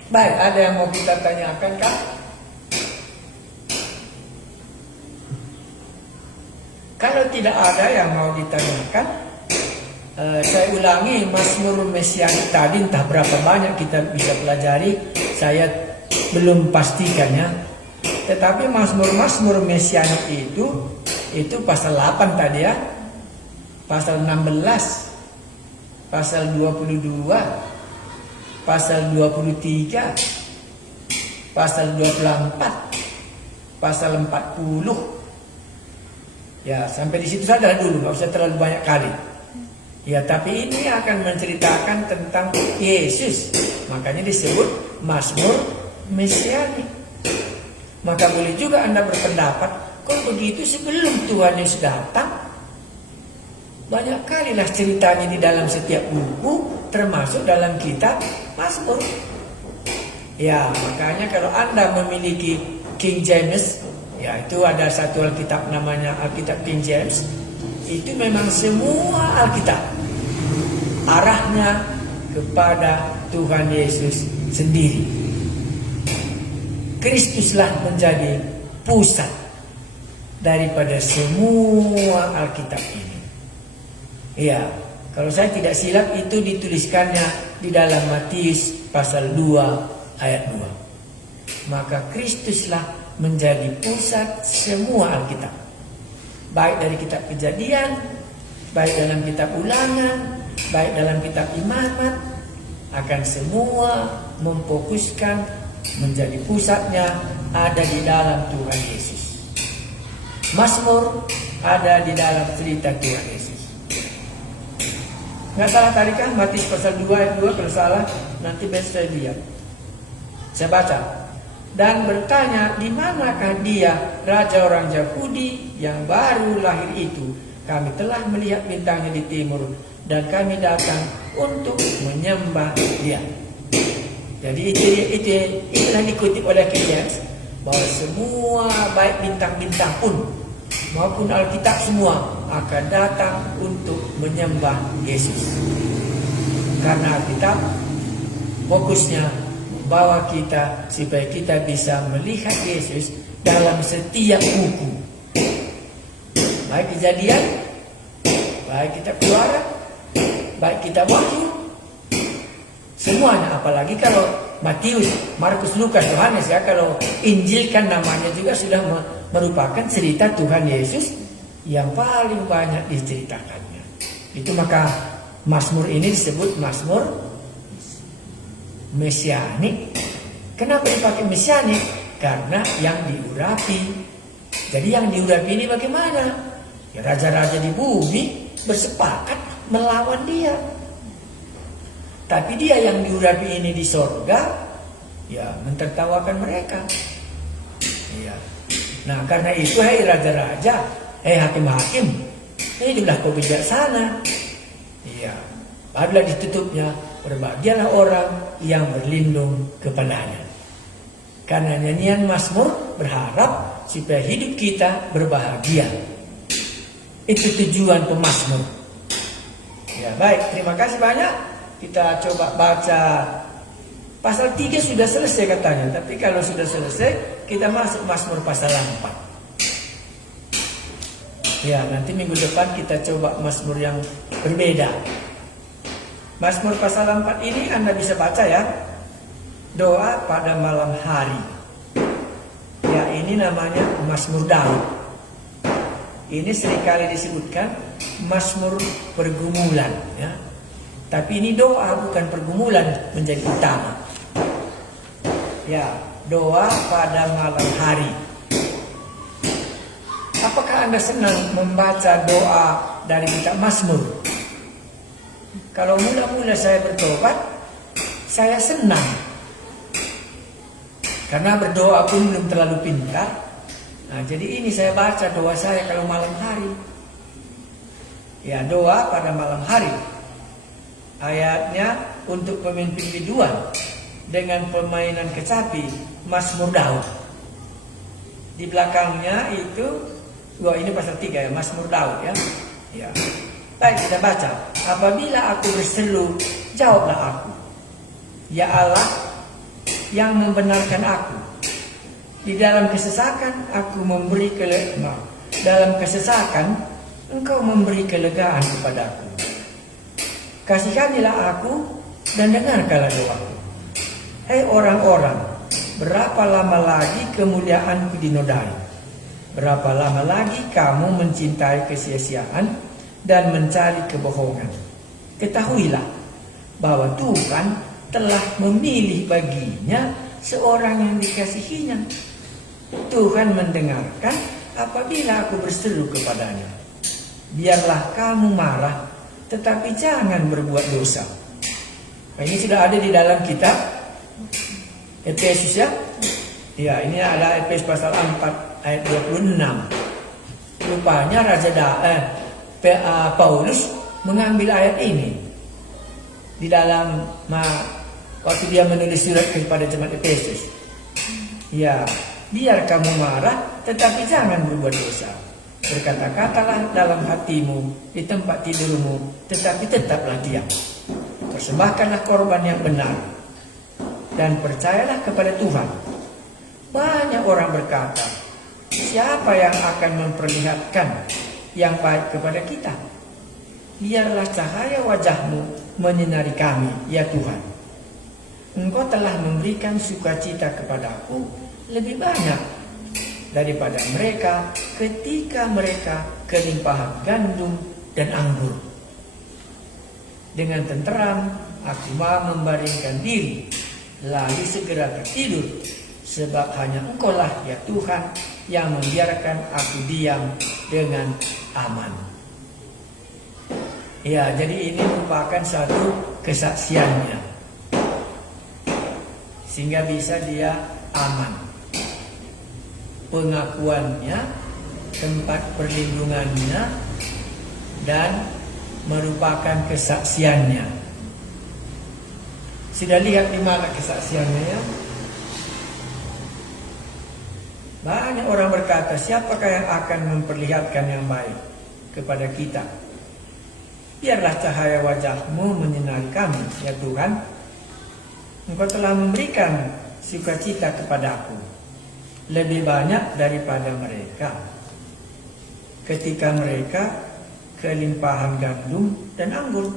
baik, ada yang mau kita tanyakan kah? Kalau tidak ada yang mau ditanyakan, saya ulangi Mazmur mesianik tadi, entah berapa banyak kita bisa pelajari, saya belum pastikannya. Tetapi Mazmur mesianik itu pasal 8 tadi ya, pasal 16, pasal 22, pasal 23, pasal 24, pasal 40. Ya, sampai di situ saja dulu, nggak usah terlalu banyak kali. Ya, tapi ini akan menceritakan tentang Yesus. Makanya disebut Mazmur mesianik. Maka boleh juga Anda berpendapat, kalau begitu sebelum Tuhan Yesus datang, banyak kalilah ceritanya di dalam setiap buku, termasuk dalam kitab Mazmur. Ya, makanya kalau Anda memiliki King James, ya itu ada satu Alkitab namanya Alkitab King James, itu memang semua Alkitab arahnya kepada Tuhan Yesus sendiri. Kristuslah menjadi pusat daripada semua Alkitab ini. Ya, kalau saya tidak silap itu dituliskannya di dalam Matius pasal 2 ayat 2. Maka Kristuslah menjadi pusat semua Alkitab. Baik dari kitab Kejadian, baik dalam kitab Ulangan, baik dalam kitab Imamat, akan semua memfokuskan menjadi pusatnya ada di dalam Tuhan Yesus. Mazmur ada di dalam cerita Tuhan Yesus. Nggak salah tadi kan Matius pasal 2 ayat 2, kalau salah nanti besok saya lihat. Saya baca. Dan bertanya, di manakah dia, raja orang Yahudi yang baru lahir itu? Kami telah melihat bintangnya di timur, dan kami datang untuk menyembah dia. Jadi itulah dikutip oleh King James, bahwa semua baik bintang-bintang pun maupun Alkitab semua akan datang untuk menyembah Yesus. Karena Alkitab fokusnya membawa kita supaya kita bisa melihat Yesus dalam setiap buku, baik Kejadian, baik kitab Keluaran, baik kita Wahyu, semuanya. Apalagi kalau Matius, Markus, Lukas, Yohanes ya, kalau Injil kan namanya juga sudah merupakan cerita Tuhan Yesus yang paling banyak diceritakannya. Itu maka Mazmur ini disebut Mazmur Mesianik. Kenapa dipakai Mesianik? Karena yang diurapi. Jadi yang diurapi ini bagaimana? Ya, raja-raja di bumi bersepakat melawan dia. Tapi dia yang diurapi ini di sorga, ya mentertawakan mereka. Ya. Nah karena itu, hai raja-raja, hai hakim-hakim, hiduplah kau bijaksana. Ya. Apabila ditutupnya, berbahagialah orang yang berlindung kepadanya. Karena nyanyian Mazmur berharap supaya hidup kita berbahagia. Itu tujuan pemazmur. Ya baik, terima kasih banyak. Kita coba baca pasal 3 sudah selesai katanya. Tapi kalau sudah selesai, kita masuk Mazmur pasal 4. Ya, nanti minggu depan kita coba Mazmur yang berbeda. Mazmur pasal 4 ini Anda bisa baca ya. Doa pada malam hari. Ya, ini namanya Mazmur Daud. Ini seringkali disebutkan Mazmur pergumulan ya. Tapi ini doa, bukan pergumulan menjadi utama. Ya, doa pada malam hari. Apakah Anda senang membaca doa dari kitab Mazmur? Kalau mula-mula saya bertobat, saya senang. Karena berdoa pun belum terlalu pintar. Nah, jadi ini saya baca doa saya kalau malam hari. Ya, doa pada malam hari. Ayatnya untuk pemimpin biduan dengan permainan kecapi, Mazmur Daud. Di belakangnya itu, ini pasal 3 ya, Mazmur Daud ya. Ya. Baik, kita baca. Apabila aku berseru, jawablah aku. Ya Allah yang membenarkan aku. Di dalam kesesakan aku memberi kelegaan. Dalam kesesakan Engkau memberi kelegaan kepadaku. Kasihanilah aku dan dengarkanlah doaku. Hei orang-orang, berapa lama lagi kemuliaanku dinodai? Berapa lama lagi kamu mencintai kesia-siaan dan mencari kebohongan? Ketahuilah bahwa Tuhan telah memilih baginya seorang yang dikasihinya. Tuhan mendengarkan apabila aku berseru kepadanya. Biarlah kamu marah, tetapi jangan berbuat dosa. Nah, ini sudah ada di dalam kitab Efesus ya. Ya, ini ada Efesus pasal 4 ayat 26. Rupanya Paulus mengambil ayat ini di dalam waktu dia menulis surat kepada jemaat Efesus. Ya, biar kamu marah, tetapi jangan berbuat dosa. Berkata-katalah dalam hatimu, di tempat tidurmu, tetapi tetaplah diam. Persembahkanlah korban yang benar dan percayalah kepada Tuhan. Banyak orang berkata, siapa yang akan memperlihatkan yang baik kepada kita? Biarlah cahaya wajahmu menyinari kami, ya Tuhan. Engkau telah memberikan sukacita kepadaku lebih banyak daripada mereka ketika mereka kelimpahan gandum dan anggur. Dengan tenteram aku mau membaringkan diri, lalu segera tertidur, sebab hanya Engkaulah ya Tuhan yang membiarkan aku diam dengan aman. Ya, jadi ini merupakan satu kesaksiannya, sehingga bisa dia aman. Pengakuannya, tempat perlindungannya, dan merupakan kesaksiannya. Sudah lihat di mana kesaksiannya ya? Banyak orang berkata, siapakah yang akan memperlihatkan yang baik kepada kita? Biarlah cahaya wajahmu menyinari kami, ya Tuhan. Engkau telah memberikan sukacita kepadaku lebih banyak daripada mereka ketika mereka kelimpahan gandum dan anggur.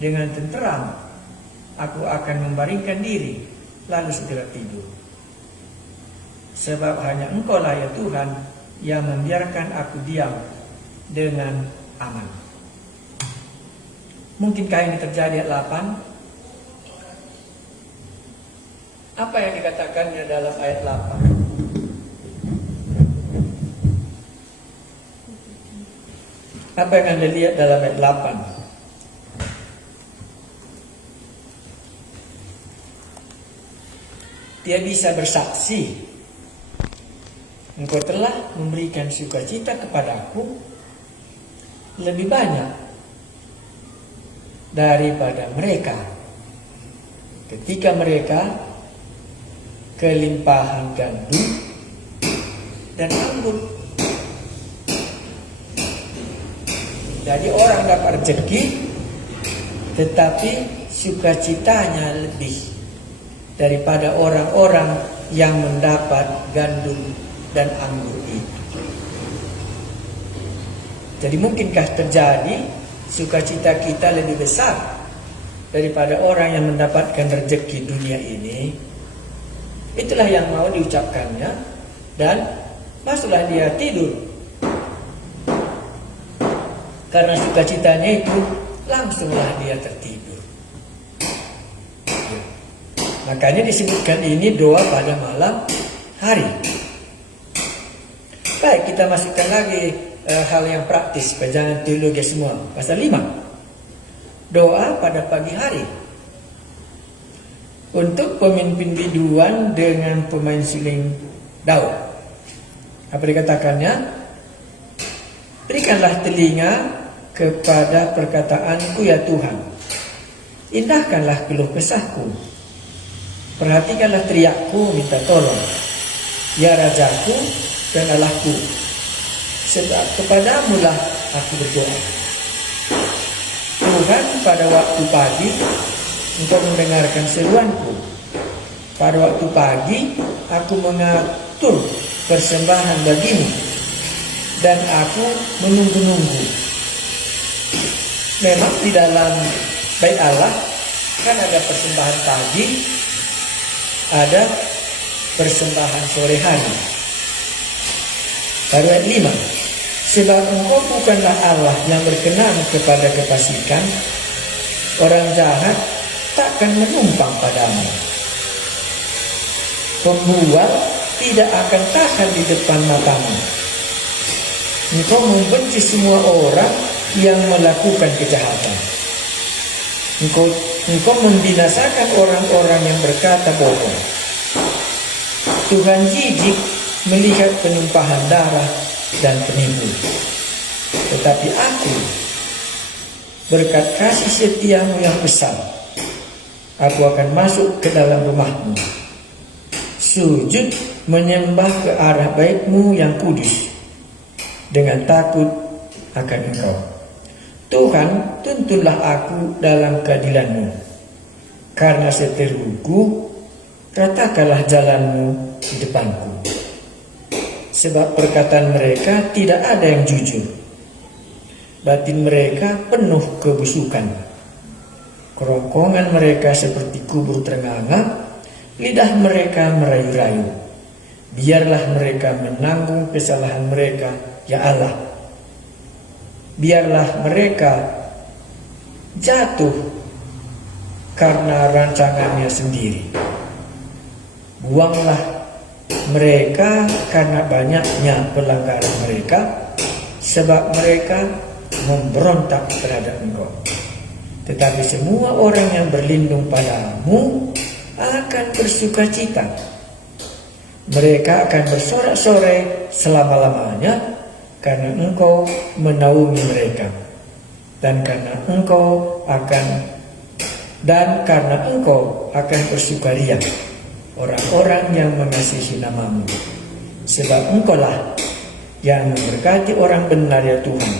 dengan tenteram aku akan membaringkan diri, lalu segera tidur. Sebab hanya Engkau lah ya Tuhan yang membiarkan aku diam dengan aman. Mungkinkah ini terjadi ayat 8? Apa yang dikatakannya dalam ayat 8? Apa yang Anda lihat dalam ayat 8? Dia bisa bersaksi, Engkau telah memberikan sukacita kepadaku lebih banyak daripada mereka ketika mereka kelimpahan gandum dan anggur. Jadi orang dapat rezeki, tetapi sukacitanya lebih daripada orang-orang yang mendapat gandum dan anggur itu. Jadi mungkinkah terjadi sukacita kita lebih besar daripada orang yang mendapatkan rezeki dunia ini? Itulah yang mau diucapkannya, dan masuklah dia tidur. Karena sukacitanya itu, langsunglah dia tertidur. Makanya disebutkan ini doa pada malam hari. Baik, kita masukkan lagi hal yang praktis, jangan teologi semua. Pasal 5, doa pada pagi hari. Untuk pemimpin biduan dengan pemain suling Daud. Apa dikatakannya? Berikanlah telinga kepada perkataanku ya Tuhan. Indahkanlah keluh kesahku. Perhatikanlah teriakku minta tolong. Ya Rajaku dan Allahku. Sebab kepadamu lah aku berdoa. Tuhan, pada waktu pagi Engkau mendengarkan seruanku. Pada waktu pagi aku mengatur persembahan bagimu, dan aku menunggu-nunggu. Memang di dalam bait Allah kan ada persembahan pagi, ada persembahan sore hari. Baru ayat 5. Sebab Engkau bukanlah Allah yang berkenan kepada kefasikan, orang jahat takkan menumpang padamu. Pembual tidak akan tahan di depan matamu. Engkau membenci semua orang yang melakukan kejahatan. Engkau membinasakan orang-orang yang berkata bohong. Tuhan jijik melihat penumpahan darah dan penipu. Tetapi aku, berkat kasih setiamu yang besar, aku akan masuk ke dalam rumahmu, sujud menyembah ke arah baitmu yang kudus, dengan takut akan Engkau. Tuhan, tuntunlah aku dalam keadilanmu. Karena seteruku, ratakanlah jalanmu di depanku. Sebab perkataan mereka tidak ada yang jujur. Batin mereka penuh kebusukan. Kerongkongan mereka seperti kubur terenganga, lidah mereka merayu-rayu. Biarlah mereka menanggung kesalahan mereka, ya Allah. Biarlah mereka jatuh karena rancangannya sendiri. Buanglah mereka karena banyaknya pelanggaran mereka, sebab mereka memberontak terhadap Engkau. Tetapi semua orang yang berlindung padamu akan bersukacita. Mereka akan bersorak-sorai selama-lamanya, karena Engkau menaungi mereka, dan karena Engkau akan bersukaria orang-orang yang mengasihi namamu. Sebab Engkaulah yang memberkati orang benar ya Tuhan.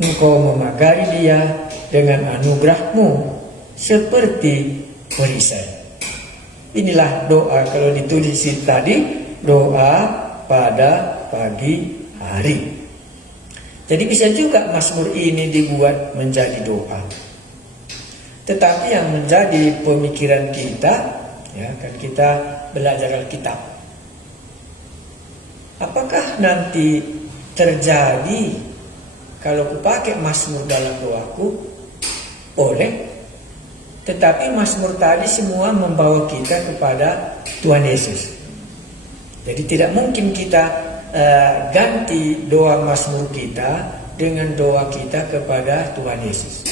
Engkau memagari dia dengan anugerahmu seperti perisai. Inilah doa, kalau ditulis tadi, doa pada pagi hari. Jadi bisa juga Mazmur ini dibuat menjadi doa. Tetapi yang menjadi pemikiran kita, ya kan kita belajar Alkitab. Apakah nanti terjadi kalau aku pakai Mazmur dalam doaku? Boleh. Tetapi Mazmur tadi semua membawa kita kepada Tuhan Yesus. Jadi tidak mungkin kita ganti doa Mazmur kita dengan doa kita kepada Tuhan Yesus.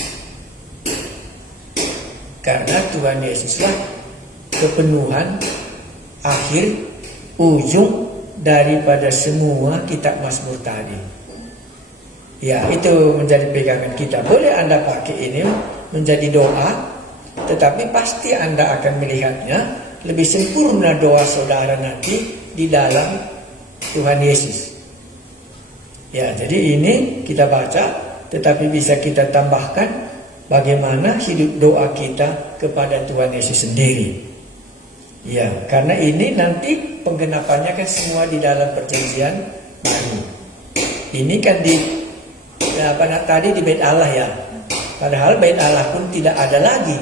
Karena Tuhan Yesuslah kepenuhan akhir ujung daripada semua kitab Mazmur tadi. Ya, itu menjadi pegangan kita. Boleh Anda pakai ini menjadi doa, tetapi pasti Anda akan melihatnya lebih sempurna doa saudara nanti di dalam Tuhan Yesus. Ya, jadi ini kita baca, tetapi bisa kita tambahkan bagaimana hidup doa kita kepada Tuhan Yesus sendiri. Ya, karena ini nanti penggenapannya kan semua di dalam perjanjian baru. Ini kan tadi di bait Allah ya. Padahal bait Allah pun tidak ada lagi.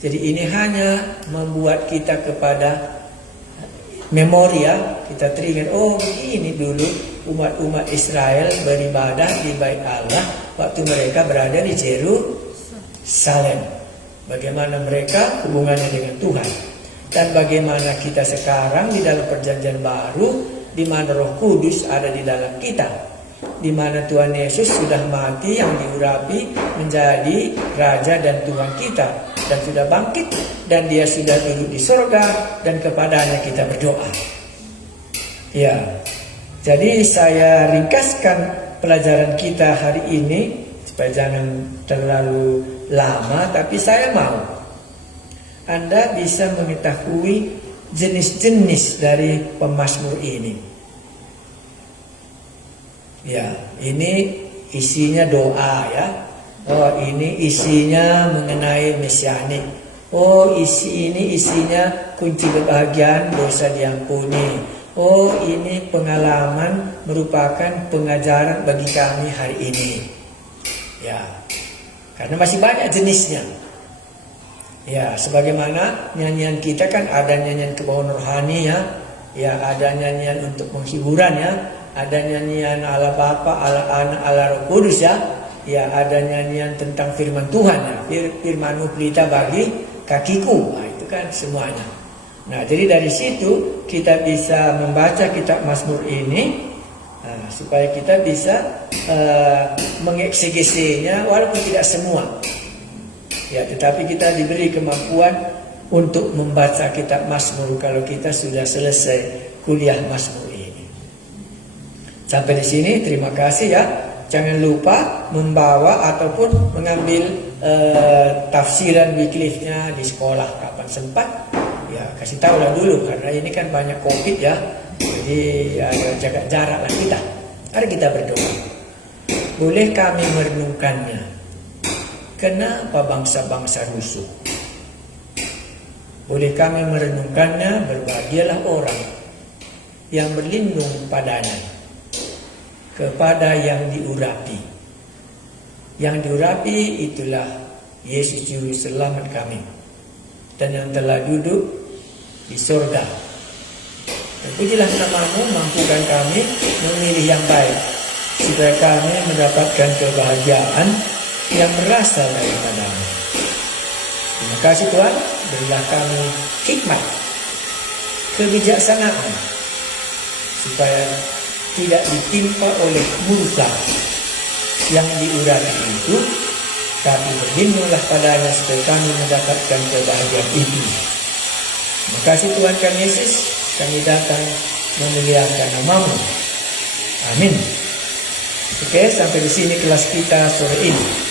Jadi ini hanya membuat kita kepada memori ya. Kita teringat, oh begini dulu umat-umat Israel beribadah di bait Allah waktu mereka berada di Yerusalem. Bagaimana mereka hubungannya dengan Tuhan. Dan bagaimana kita sekarang di dalam perjanjian baru, di mana Roh Kudus ada di dalam kita, di mana Tuhan Yesus sudah mati yang diurapi menjadi Raja dan Tuhan kita, dan sudah bangkit, dan Dia sudah duduk di surga, dan kepadanya kita berdoa. Ya, jadi saya ringkaskan pelajaran kita hari ini supaya jangan terlalu lama, tapi saya mau Anda bisa mengetahui jenis-jenis dari pemazmur ini. Ya, ini isinya doa ya. Oh, ini isinya mengenai mesianik. Oh, ini isinya kunci kebahagiaan, dosa diampuni. Oh, ini pengalaman merupakan pengajaran bagi kami hari ini. Ya, karena masih banyak jenisnya. Ya, sebagaimana nyanyian kita kan ada nyanyian kebawaan rohani ya. Ya, ada nyanyian untuk penghiburan ya. Ada nyanyian ala Bapa, ala Anak, ala Roh Kudus ya. Ya, ada nyanyian tentang firman Tuhan ya. Firman-Mu pelita bagi kakiku. Nah, itu kan semuanya. Nah, jadi dari situ kita bisa membaca kitab Mazmur ini supaya kita bisa mengeksegesinya walaupun tidak semua. Ya, tetapi kita diberi kemampuan untuk membaca kitab Mazmur kalau kita sudah selesai kuliah Mazmur ini. Sampai di sini, terima kasih ya. Jangan lupa membawa ataupun mengambil tafsiran Wycliffe-nya di sekolah kapan sempat. Ya, kasih tahu lah dulu karena ini kan banyak COVID ya. Jadi ya, jaga jarak lah kita. Mari kita berdoa. Boleh kami merenungkannya. Kenapa bangsa-bangsa rusuh? Boleh kami merenungkannya, berbahagialah orang yang berlindung padanya, kepada yang diurapi. Yang diurapi itulah Yesus Juru Selamat kami, dan yang telah duduk di surga. Terpujilah nama-Mu, mampukan kami memilih yang baik, supaya kami mendapatkan kebahagiaan yang berasal daripada-Mu. Terima kasih Tuhan, berilah kami hikmat, kebijaksanaan, supaya tidak ditimpa oleh murka yang diurapi itu, tapi berlindunglah padanya supaya kami mendapatkan kebahagiaan itu. Terima kasih Tuhan kami Yesus, kami datang memuliakan nama-Mu. Amin. Oke, sampai di sini kelas kita sore ini.